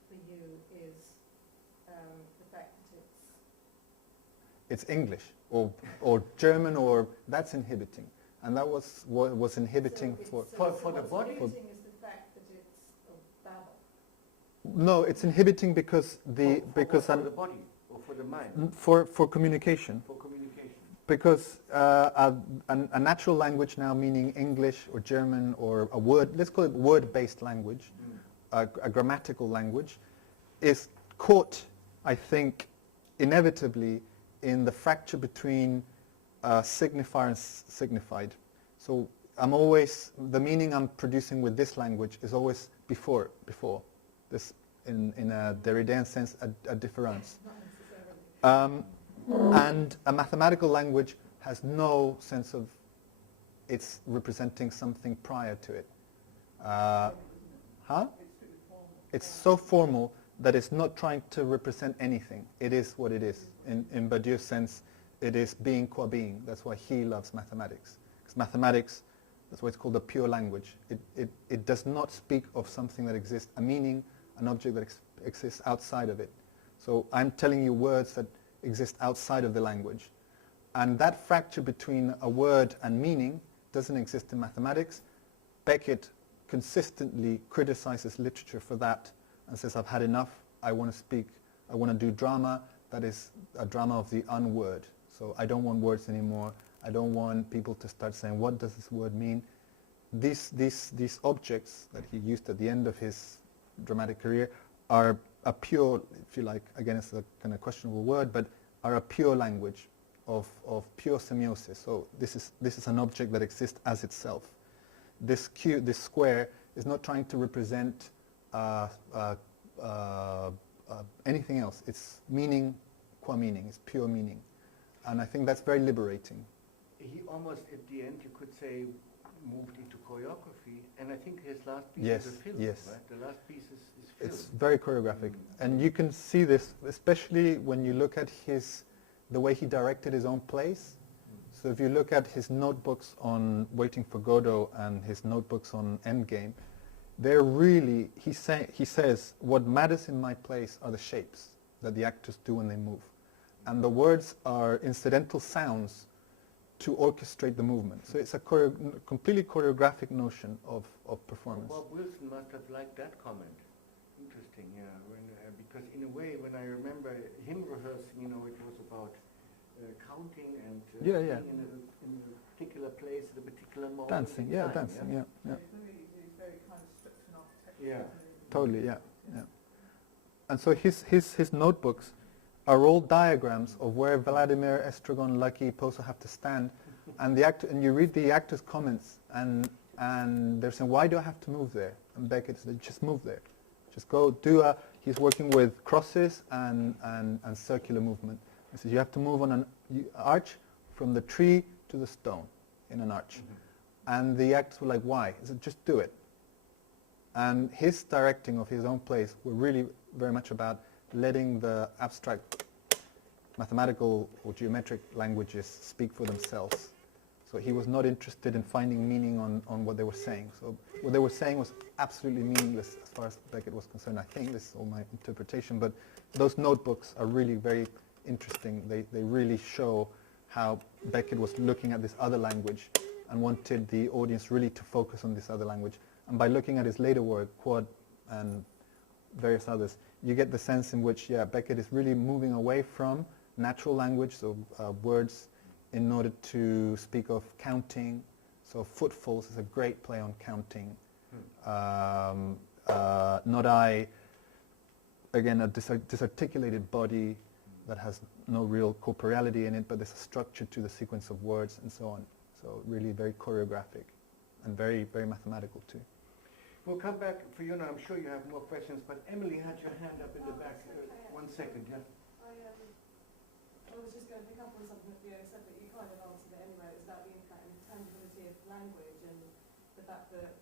for you is the fact that it's English or German, or that's inhibiting. And that was what was inhibiting for the body? Inhibiting is the fact that it's a babble. No, it's inhibiting because For the body or for the mind? For communication. For communication. Because a natural language now, meaning English or German or a word, let's call it word-based language, a grammatical language, is caught, I think, inevitably in the fracture between signifier and signified. So the meaning I'm producing with this language is always before. This, in a Derridean sense, a difference. Not necessarily. And a mathematical language has no sense of it's representing something prior to it. It's so formal that it's not trying to represent anything. It is what it is. In Badiou's sense, it is being qua being. That's why he loves mathematics. Because mathematics, that's why it's called a pure language. It does not speak of something that exists, a meaning, an object that exists outside of it. So I'm telling you words that exist outside of the language. And that fracture between a word and meaning doesn't exist in mathematics. Beckett consistently criticizes literature for that and says, I've had enough, I want to speak, I want to do drama that is a drama of the unword. So I don't want words anymore. I don't want people to start saying, what does this word mean? These objects that he used at the end of his dramatic career are a pure, if you like, again it's a kind of questionable word, but are a pure language of pure semiosis. So this is an object that exists as itself. This square is not trying to represent anything else. It's meaning qua meaning. It's pure meaning. And I think that's very liberating. He almost, at the end, you could say, moved into choreography, and I think his last piece is a film, right? The last piece is film. It's very choreographic. And you can see this, especially when you look at the way he directed his own plays. So if you look at his notebooks on Waiting for Godot and his notebooks on Endgame, they're really, he says, what matters in my plays are the shapes that the actors do when they move. and the words are incidental sounds to orchestrate the movement. So it's a completely choreographic notion of performance. Bob Wilson must have liked that comment. Interesting, yeah. Because in a way, when I remember him rehearsing, it was about counting and being in a particular place at a particular moment. Dancing, dancing, yeah. It's very kind of strict and architectural. Yeah. Totally, yeah. And so his notebooks are all diagrams of where Vladimir, Estragon, Lucky, Poso have to stand, and you read the actors' comments, and they're saying, why do I have to move there? And Beckett said, just move there. Just go do he's working with crosses and circular movement. He says, you have to move on an arch from the tree to the stone in an arch. And the actors were like, why? He said, just do it. And his directing of his own plays were really very much about letting the abstract mathematical or geometric languages speak for themselves. So he was not interested in finding meaning on what they were saying. So what they were saying was absolutely meaningless as far as Beckett was concerned. I think this is all my interpretation, but those notebooks are really very interesting. They really show how Beckett was looking at this other language and wanted the audience really to focus on this other language. And by looking at his later work, Quad and various others, you get the sense in which, Beckett is really moving away from natural language, so words, in order to speak of counting. So footfalls is a great play on counting. Not I, again, a disarticulated body that has no real corporeality in it, but there's a structure to the sequence of words and so on. So really very choreographic and very, very mathematical too. We'll come back for you now. I'm sure you have more questions, but Emily had your hand up in the back. 1 second, yeah. I was just going to pick up on something that Theo said, but you kind of answered it anyway. It was about the intangibility of language and the fact that,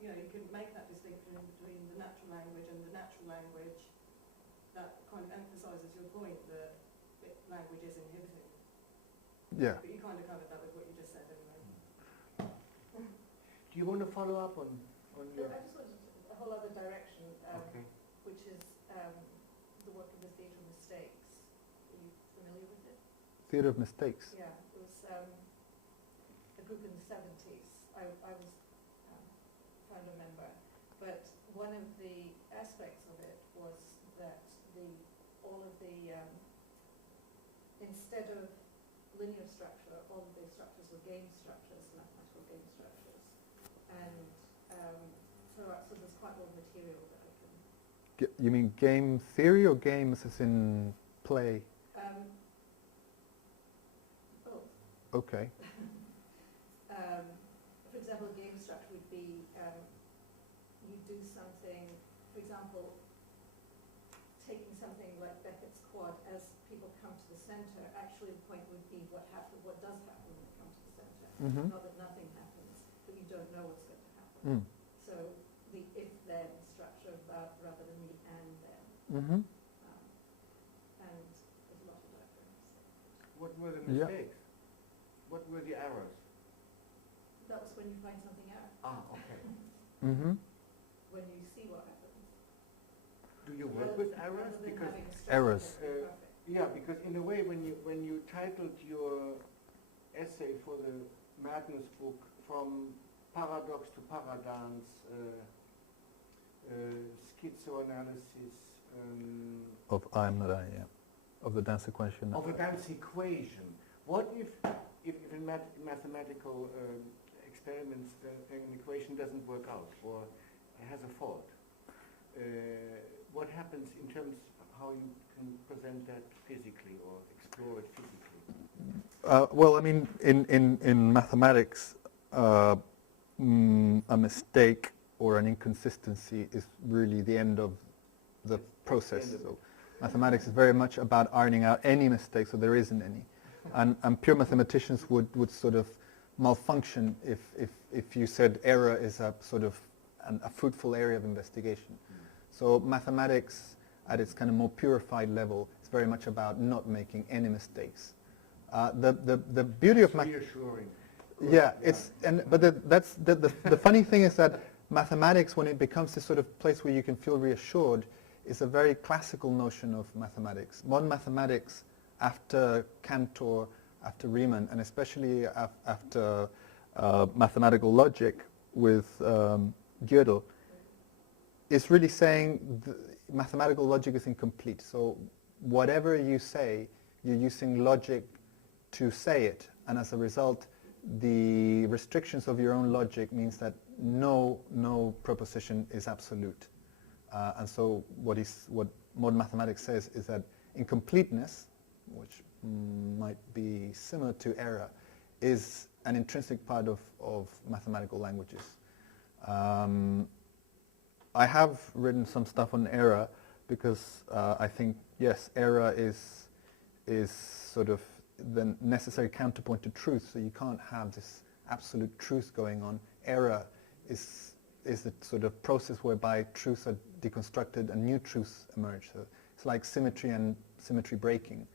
you can make that distinction between the natural language and the natural language. That kind of emphasises your point that language is inhibiting. Yeah. But you kind of covered that with what you just said anyway. Do you want to follow up on your... I just wanted a whole other direction, Okay. which is the work of the Theatre of Mistakes. Are you familiar with it? Theatre of Mistakes. Yeah, it was a group in the 70s. I was founder member, but one of the aspects of it was that all of the instead of linear structure, all of the structures were game structures, mathematical game structures, and so there's quite a lot of material that I can. You mean game theory or games as in play? Both. Okay. For example, a game structure would be you do something, for example, taking something like Beckett's quad, as people come to the center, actually the point would be what does happen when they come to the center. Not that nothing happens, but you don't know what's going to happen. So the if-then structure rather than the and-then. And there's a lot of diagrams. What were the mistakes? What were the errors? That was when you find something out. Okay. When you see what happens. Do you work with errors? Because errors. yeah, because in a way, when you titled your essay for the Magnus book, From Paradox to Paradance, schizoanalysis Of I am not I, of the dance equation. of a dance equation. What if in mathematical experiments an equation doesn't work out or has a fault? What happens in terms of how you can present that physically or explore it physically? Well, I mean, in mathematics, a mistake or an inconsistency is really the end of the process. So mathematics is very much about ironing out any mistake, so there isn't any. And pure mathematicians would sort of malfunction if you said error is a sort of a fruitful area of investigation. So mathematics at its kind of more purified level is very much about not making any mistakes. The beauty of reassuring. That's the funny thing is that mathematics, when it becomes this sort of place where you can feel reassured, is a very classical notion of mathematics. Modern mathematics after Cantor, after Riemann, and especially after mathematical logic with Gödel, is really saying mathematical logic is incomplete. So whatever you say, you're using logic to say it, and as a result, the restrictions of your own logic means that no proposition is absolute. And so what modern mathematics says is that incompleteness, which might be similar to error, is an intrinsic part of mathematical languages. I have written some stuff on error because I think, yes, error is sort of the necessary counterpoint to truth, so you can't have this absolute truth going on. Error is the sort of process whereby truths are deconstructed and new truths emerge. So it's like symmetry and symmetry breaking.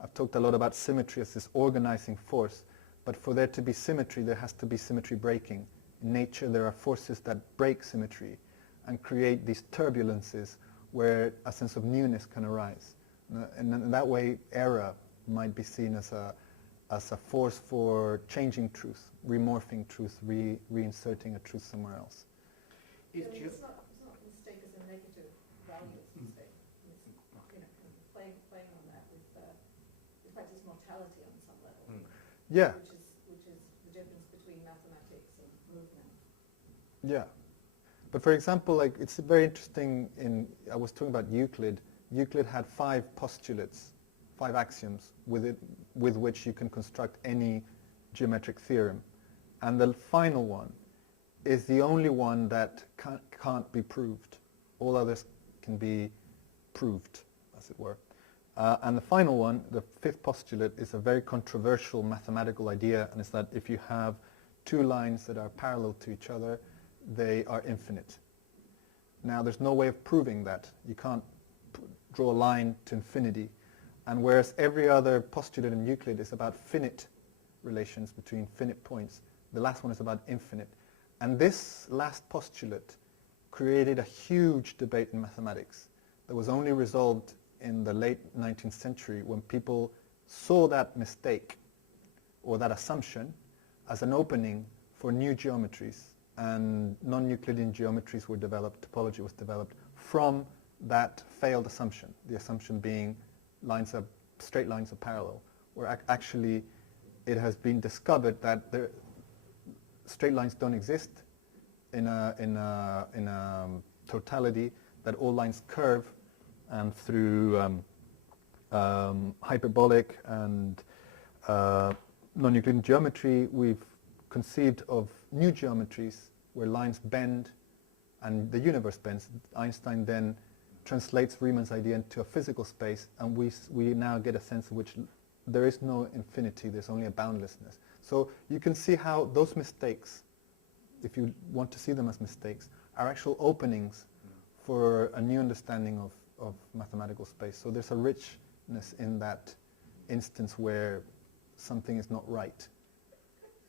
I've talked a lot about symmetry as this organizing force, but for there to be symmetry, there has to be symmetry breaking. In nature, there are forces that break symmetry and create these turbulences where a sense of newness can arise. And in that way, error might be seen as a force for changing truth, remorphing truth, reinserting a truth somewhere else. It's not mistake as a negative value, it's mistake. It's, kind of playing on that with practice mortality on some level. Yeah. Which is the difference between mathematics and movement. Yeah. But for example, like it's very interesting I was talking about Euclid. Euclid had 5 postulates, 5 axioms with which you can construct any geometric theorem. And the final one is the only one that can't be proved. All others can be proved, as it were. And the final one, the 5th postulate, is a very controversial mathematical idea, and it's that if you have 2 lines that are parallel to each other, they are infinite. Now, there's no way of proving that. You can't draw a line to infinity. And whereas every other postulate in Euclid is about finite relations between finite points, the last one is about infinite. And this last postulate created a huge debate in mathematics that was only resolved in the late 19th century when people saw that mistake or that assumption as an opening for new geometries, and non-Euclidean geometries were developed, topology was developed from that failed assumption, the assumption being straight lines are parallel, where actually it has been discovered that straight lines don't exist in a totality, that all lines curve, and through hyperbolic and non-Euclidean geometry, we've conceived of new geometries where lines bend and the universe bends. Einstein then translates Riemann's idea into a physical space, and we now get a sense in which there is no infinity, there's only a boundlessness. So you can see how those mistakes, if you want to see them as mistakes, are actual openings for a new understanding of mathematical space. So there's a richness in that instance where something is not right.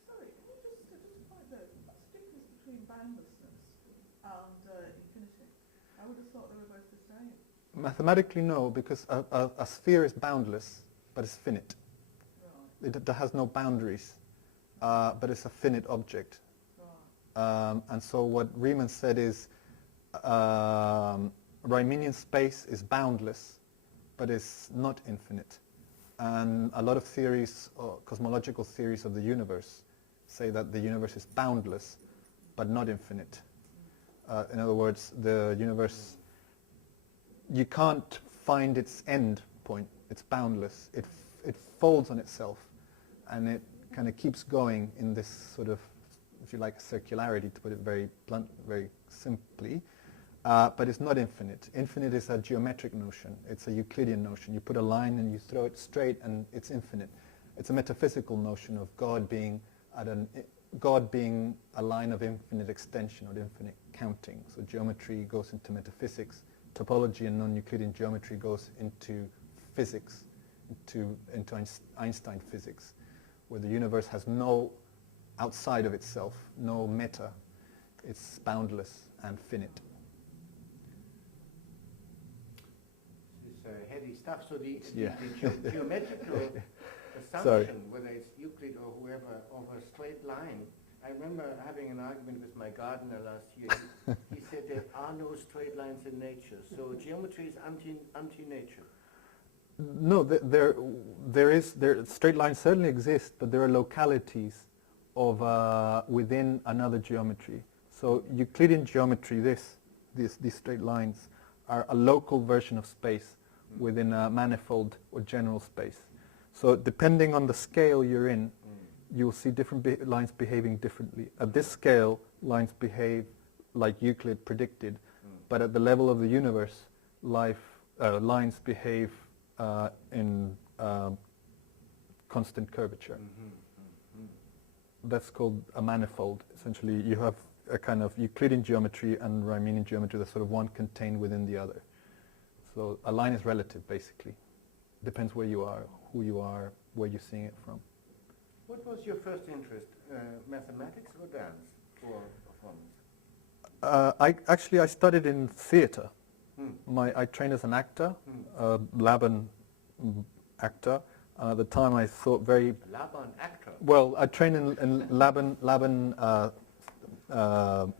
Sorry, can you just point out what's the difference between boundlessness and infinity? I would have thought they were both the same. Mathematically, no, because a sphere is boundless, but it's finite. Right. It has no boundaries, but it's a finite object. Right. And so what Riemann said is Riemannian space is boundless, but it's not infinite. And a lot of theories, cosmological theories of the universe, say that the universe is boundless, but not infinite. In other words, the universe, you can't find its end point. It's boundless. It folds on itself, and it kind of keeps going in this sort of, if you like, circularity, to put it very blunt, very simply. But it's not infinite. Infinite is a geometric notion. It's a Euclidean notion. You put a line and you throw it straight, and it's infinite. It's a metaphysical notion of God being a line of infinite extension or infinite counting. So geometry goes into metaphysics. Topology and non-Euclidean geometry goes into physics, into Einstein physics, where the universe has no outside of itself, no meta. It's boundless and finite. This heady stuff. So the Yeah. geometrical Sorry. assumption, whether it's Euclid or whoever, of a straight line. I remember having an argument with my gardener last year. He said there are no straight lines in nature, so geometry is anti-nature. No, straight lines certainly exist, but there are localities of within another geometry. So Euclidean geometry, these straight lines are a local version of space within a manifold or general space. So depending on the scale you're in, you'll see different lines behaving differently. At this scale, lines behave like Euclid predicted, but at the level of the universe, lines behave in constant curvature. That's called a manifold. Essentially, you have a kind of Euclidean geometry and Riemannian geometry that's sort of one contained within the other. So a line is relative, basically. Depends where you are, who you are, where you're seeing it from. What was your first interest, mathematics or dance for performance? I studied in theatre. I trained as an actor, Laban actor. At the time, I thought very. Laban actor. Well, I trained in Laban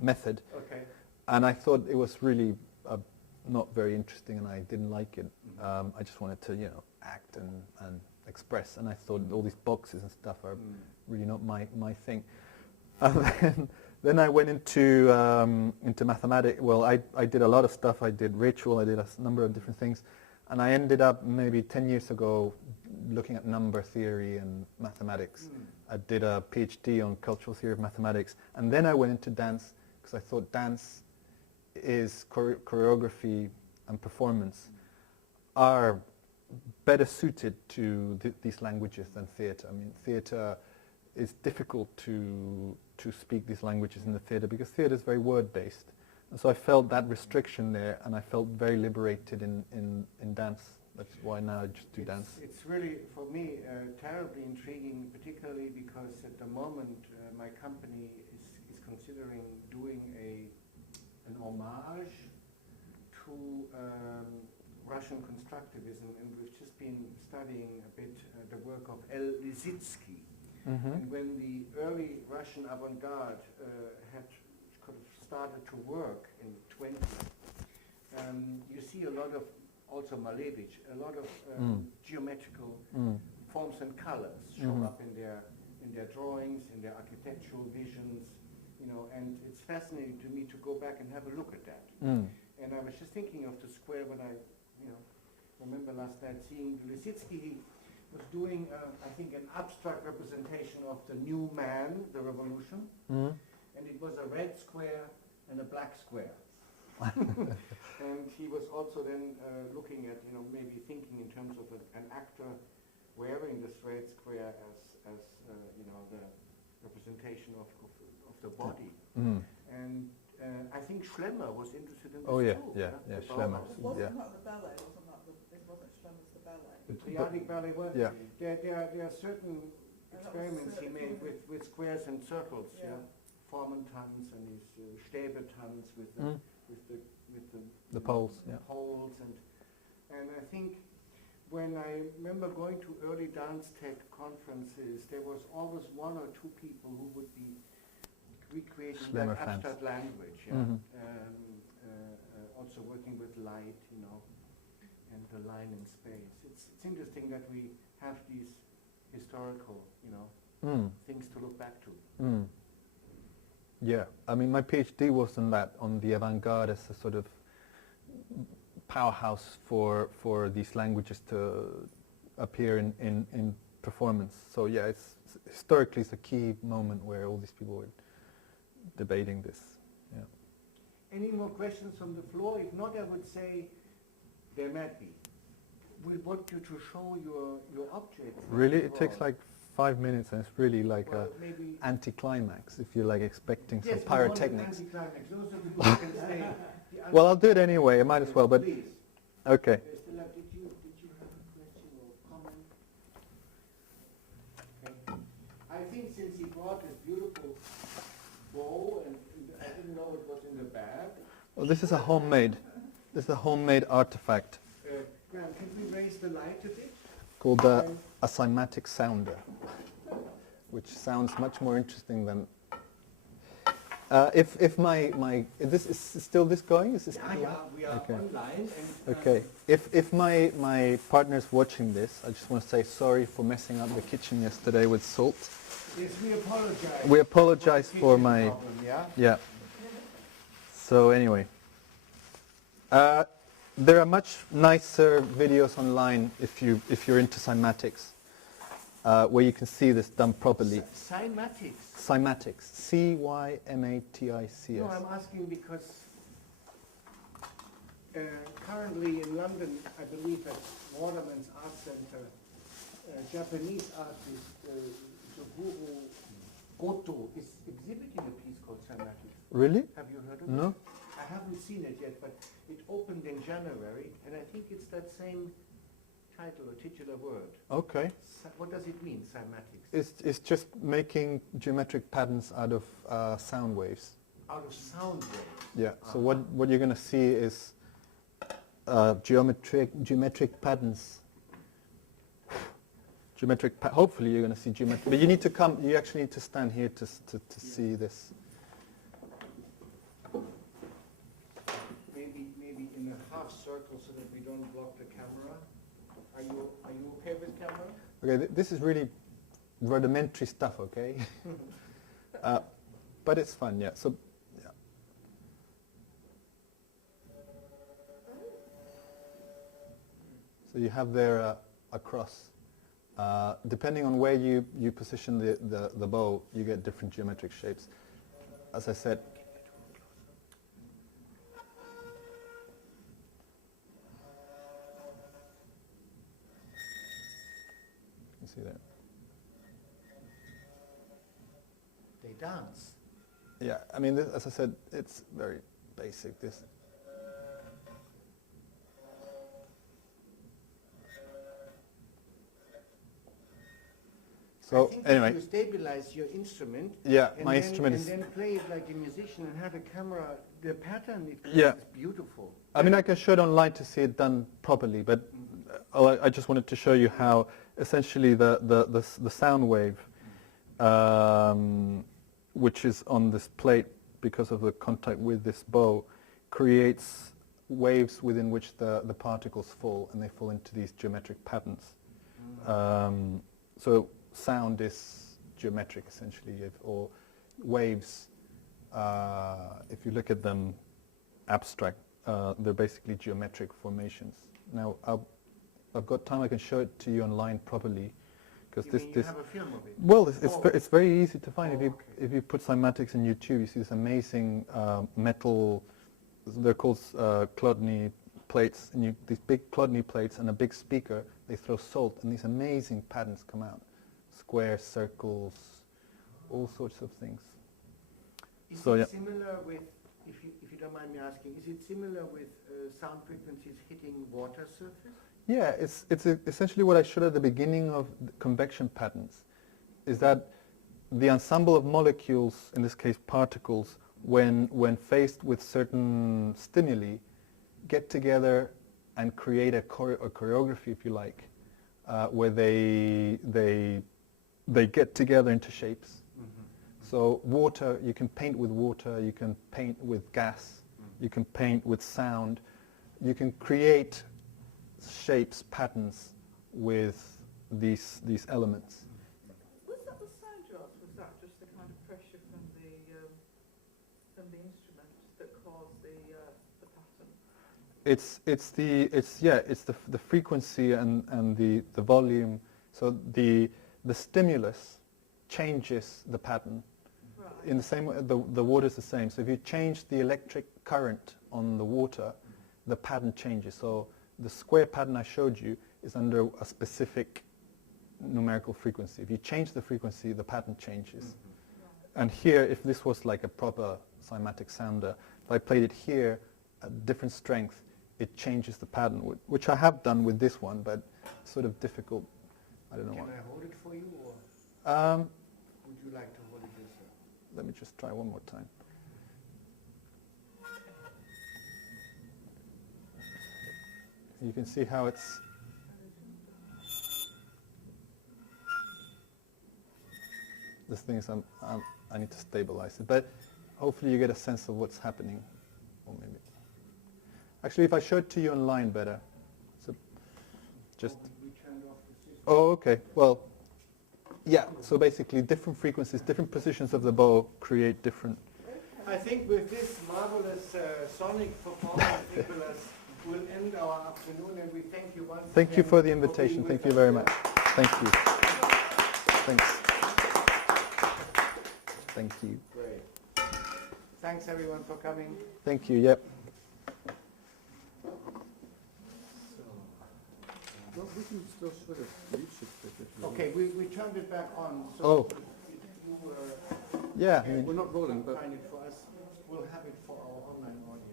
method, Okay. and I thought it was really not very interesting, and I didn't like it. I just wanted to, act and express, and I thought all these boxes and stuff are really not my thing. And then I went into mathematics. Well, I did a lot of stuff. I did ritual. I did a number of different things, and I ended up maybe 10 years ago looking at number theory and mathematics. I did a PhD on cultural theory of mathematics, and then I went into dance because I thought dance is choreography and performance are better suited to these languages than theatre. I mean, theatre is difficult to speak these languages in the theatre because theatre is very word-based. And so I felt that restriction there, and I felt very liberated in dance. That's why now I just do dance. It's really, for me, terribly intriguing, particularly because at the moment my company is considering doing an homage to Russian constructivism, and we've just been studying a bit the work of L. Lissitzky. And when the early Russian avant-garde had kind of started to work in the 20s, you see a lot of, also Malevich, a lot of geometrical forms and colors show up in their drawings, in their architectural visions, and it's fascinating to me to go back and have a look at that. And I was just thinking of the square when I, remember last night seeing Lissitzky. He was doing, I think, an abstract representation of the new man, the revolution, and it was a red square and a black square. And he was also then looking at, maybe thinking in terms of an actor wearing this red square as the representation of the body. And I think Schlemmer was interested in this too. Yeah, Schlemmer. It wasn't like the ballet, it wasn't Schlemmer's the ballet. The triadic ballet, well, yeah. There are certain experiments he made with squares and circles, Formentanz and his Stäbetanz with the poles, poles, and I think when I remember going to early dance tech conferences, there was always one or two people who would be recreating Schlemmer that fans. abstract language, also working with light, and the line in space. It's interesting that we have these historical, things to look back to. Yeah, I mean, my PhD was on the avant-garde as a sort of powerhouse for these languages to appear in performance. So yeah, historically it's a key moment where all these people were debating this. Yeah. Any more questions from the floor? If not, I would say there might be. We want you to show your object. Really? It takes like 5 minutes, and it's really like well, a anticlimax if you're like expecting some yes, pyrotechnics. Those are the people who can say. Well, I'll do it anyway. I might as well. But please. okay. Stella, did you have a question or comment? Okay. I think since he brought this beautiful bow, and I didn't know it was in the bag. Well, this is a homemade. This is a homemade artifact. Graham, can we raise the light a bit? called a cymatic sounder, which sounds much more interesting than. If my this is still this going? Is this Yeah, we are okay. online. And, Okay. If my partner's watching this, I just want to say sorry for messing up the kitchen yesterday with salt. Yes, we apologize. We apologize the for kitchen my problem, yeah? yeah. So anyway, there are much nicer videos online if you're into cymatics, where you can see this done properly. Cymatics. Cymatics, C-Y-M-A-T-I-C-S. No, I'm asking because currently in London, I believe at Waterman's Art Center, Japanese artist Joguro Goto is exhibiting a piece called Cymatics. Really? Have you heard of No. it? I haven't seen it yet, but it opened in January, and I think it's that same title or titular word. Okay. What does it mean, cymatics? It's just making geometric patterns out of sound waves. Out of sound waves. Yeah. So what you're going to see is geometric patterns. Hopefully you're going to see geometric. But you need to come. You actually need to stand here to see this. Maybe in a half circle so that we don't block the camera. Are you okay with camera? Okay. This is really rudimentary stuff. Okay. But it's fun. Yeah. So. Yeah. So you have there a cross. Depending on where you position the bow, you get different geometric shapes. As I said, you see that? They dance. Yeah, I mean, this, as I said, it's very basic. This. So I think anyway, if you stabilize your instrument, yeah, and my then, instrument and is. then play it like a musician and have a camera, the pattern it creates Yeah. is beautiful. I mean, I can show it online to see it done properly, but I just wanted to show you how essentially the sound wave, which is on this plate because of the contact with this bow, creates waves within which the particles fall, and they fall into these geometric patterns. So sound is geometric essentially, or waves, if you look at them abstract, they're basically geometric formations. Now I've got time, I can show it to you online properly, because You have a film of it? well, it's very easy to find. Oh, If you put cymatics in YouTube, you see this amazing metal, they're called Chladni plates, and these big Chladni plates and a big speaker, they throw salt, and these amazing patterns come out. Squares, circles, all sorts of things. Is So, it yeah. similar with, if you don't mind me asking, is it similar with sound frequencies hitting water surface? Yeah, it's essentially what I showed at the beginning of the convection patterns, is that the ensemble of molecules, in this case particles, when faced with certain stimuli, get together and create a choreography, if you like, where they get together into shapes. So water, you can paint with water, you can paint with gas, you can paint with sound, you can create shapes, patterns with these elements. Was that the sound jars? Was that just the kind of pressure from the instrument that caused the pattern? It's the frequency and the volume. So the stimulus changes the pattern. Right. In the same way, the water is the same. So if you change the electric current on the water, the pattern changes. So the square pattern I showed you is under a specific numerical frequency. If you change the frequency, the pattern changes. And here, if this was like a proper cymatic sounder, if I played it here at different strength, it changes the pattern, which I have done with this one, but it's sort of difficult. I don't know Can why. I hold it for you, or would you like to hold it yourself? Let me just try one more time. You can see how it's this thing is I need to stabilize it. But hopefully you get a sense of what's happening. Or maybe. Actually, if I show it to you online better. So just. We turned off the system. Oh, okay. Well, yeah. So basically, different frequencies, different positions of the bow create different. I think with this marvelous sonic performance, Nicolas, we'll end our afternoon, and we thank you once again. Thank you for the invitation. being Thank with you us very here. much. Thank you. Thanks. Thank you. Great. Thanks everyone for coming. Thank you. Yep. Well, we can still sort of reach it if you want. Okay, we turned it back on. So Oh. if you were Yeah. I mean, We're not rolling, but find it for us, we'll have it for our online audience.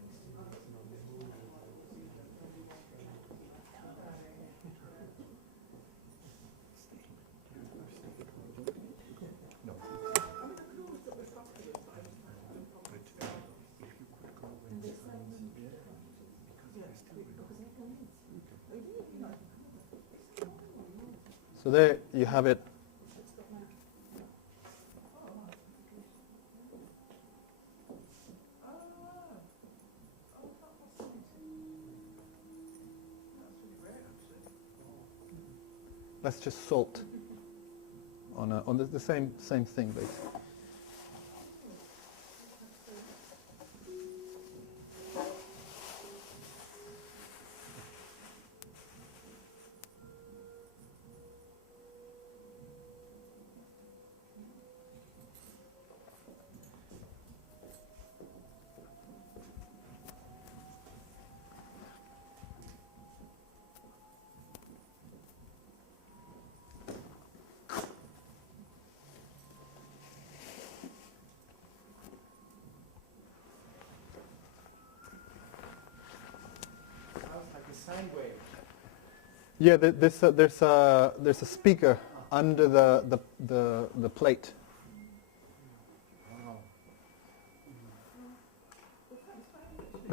so there you have it. That's just salt on the same thing, basically. Sounds like a sine wave. Yeah, there's a speaker under the plate.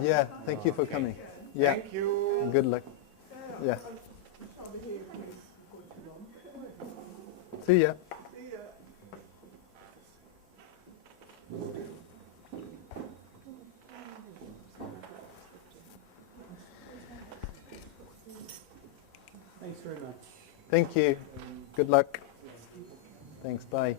Yeah, thank you for coming. Yeah, Thank you. good luck. Yeah, I'll be here before too long. see ya. See ya. thanks very much. Thank you. Good luck. Thanks. Bye.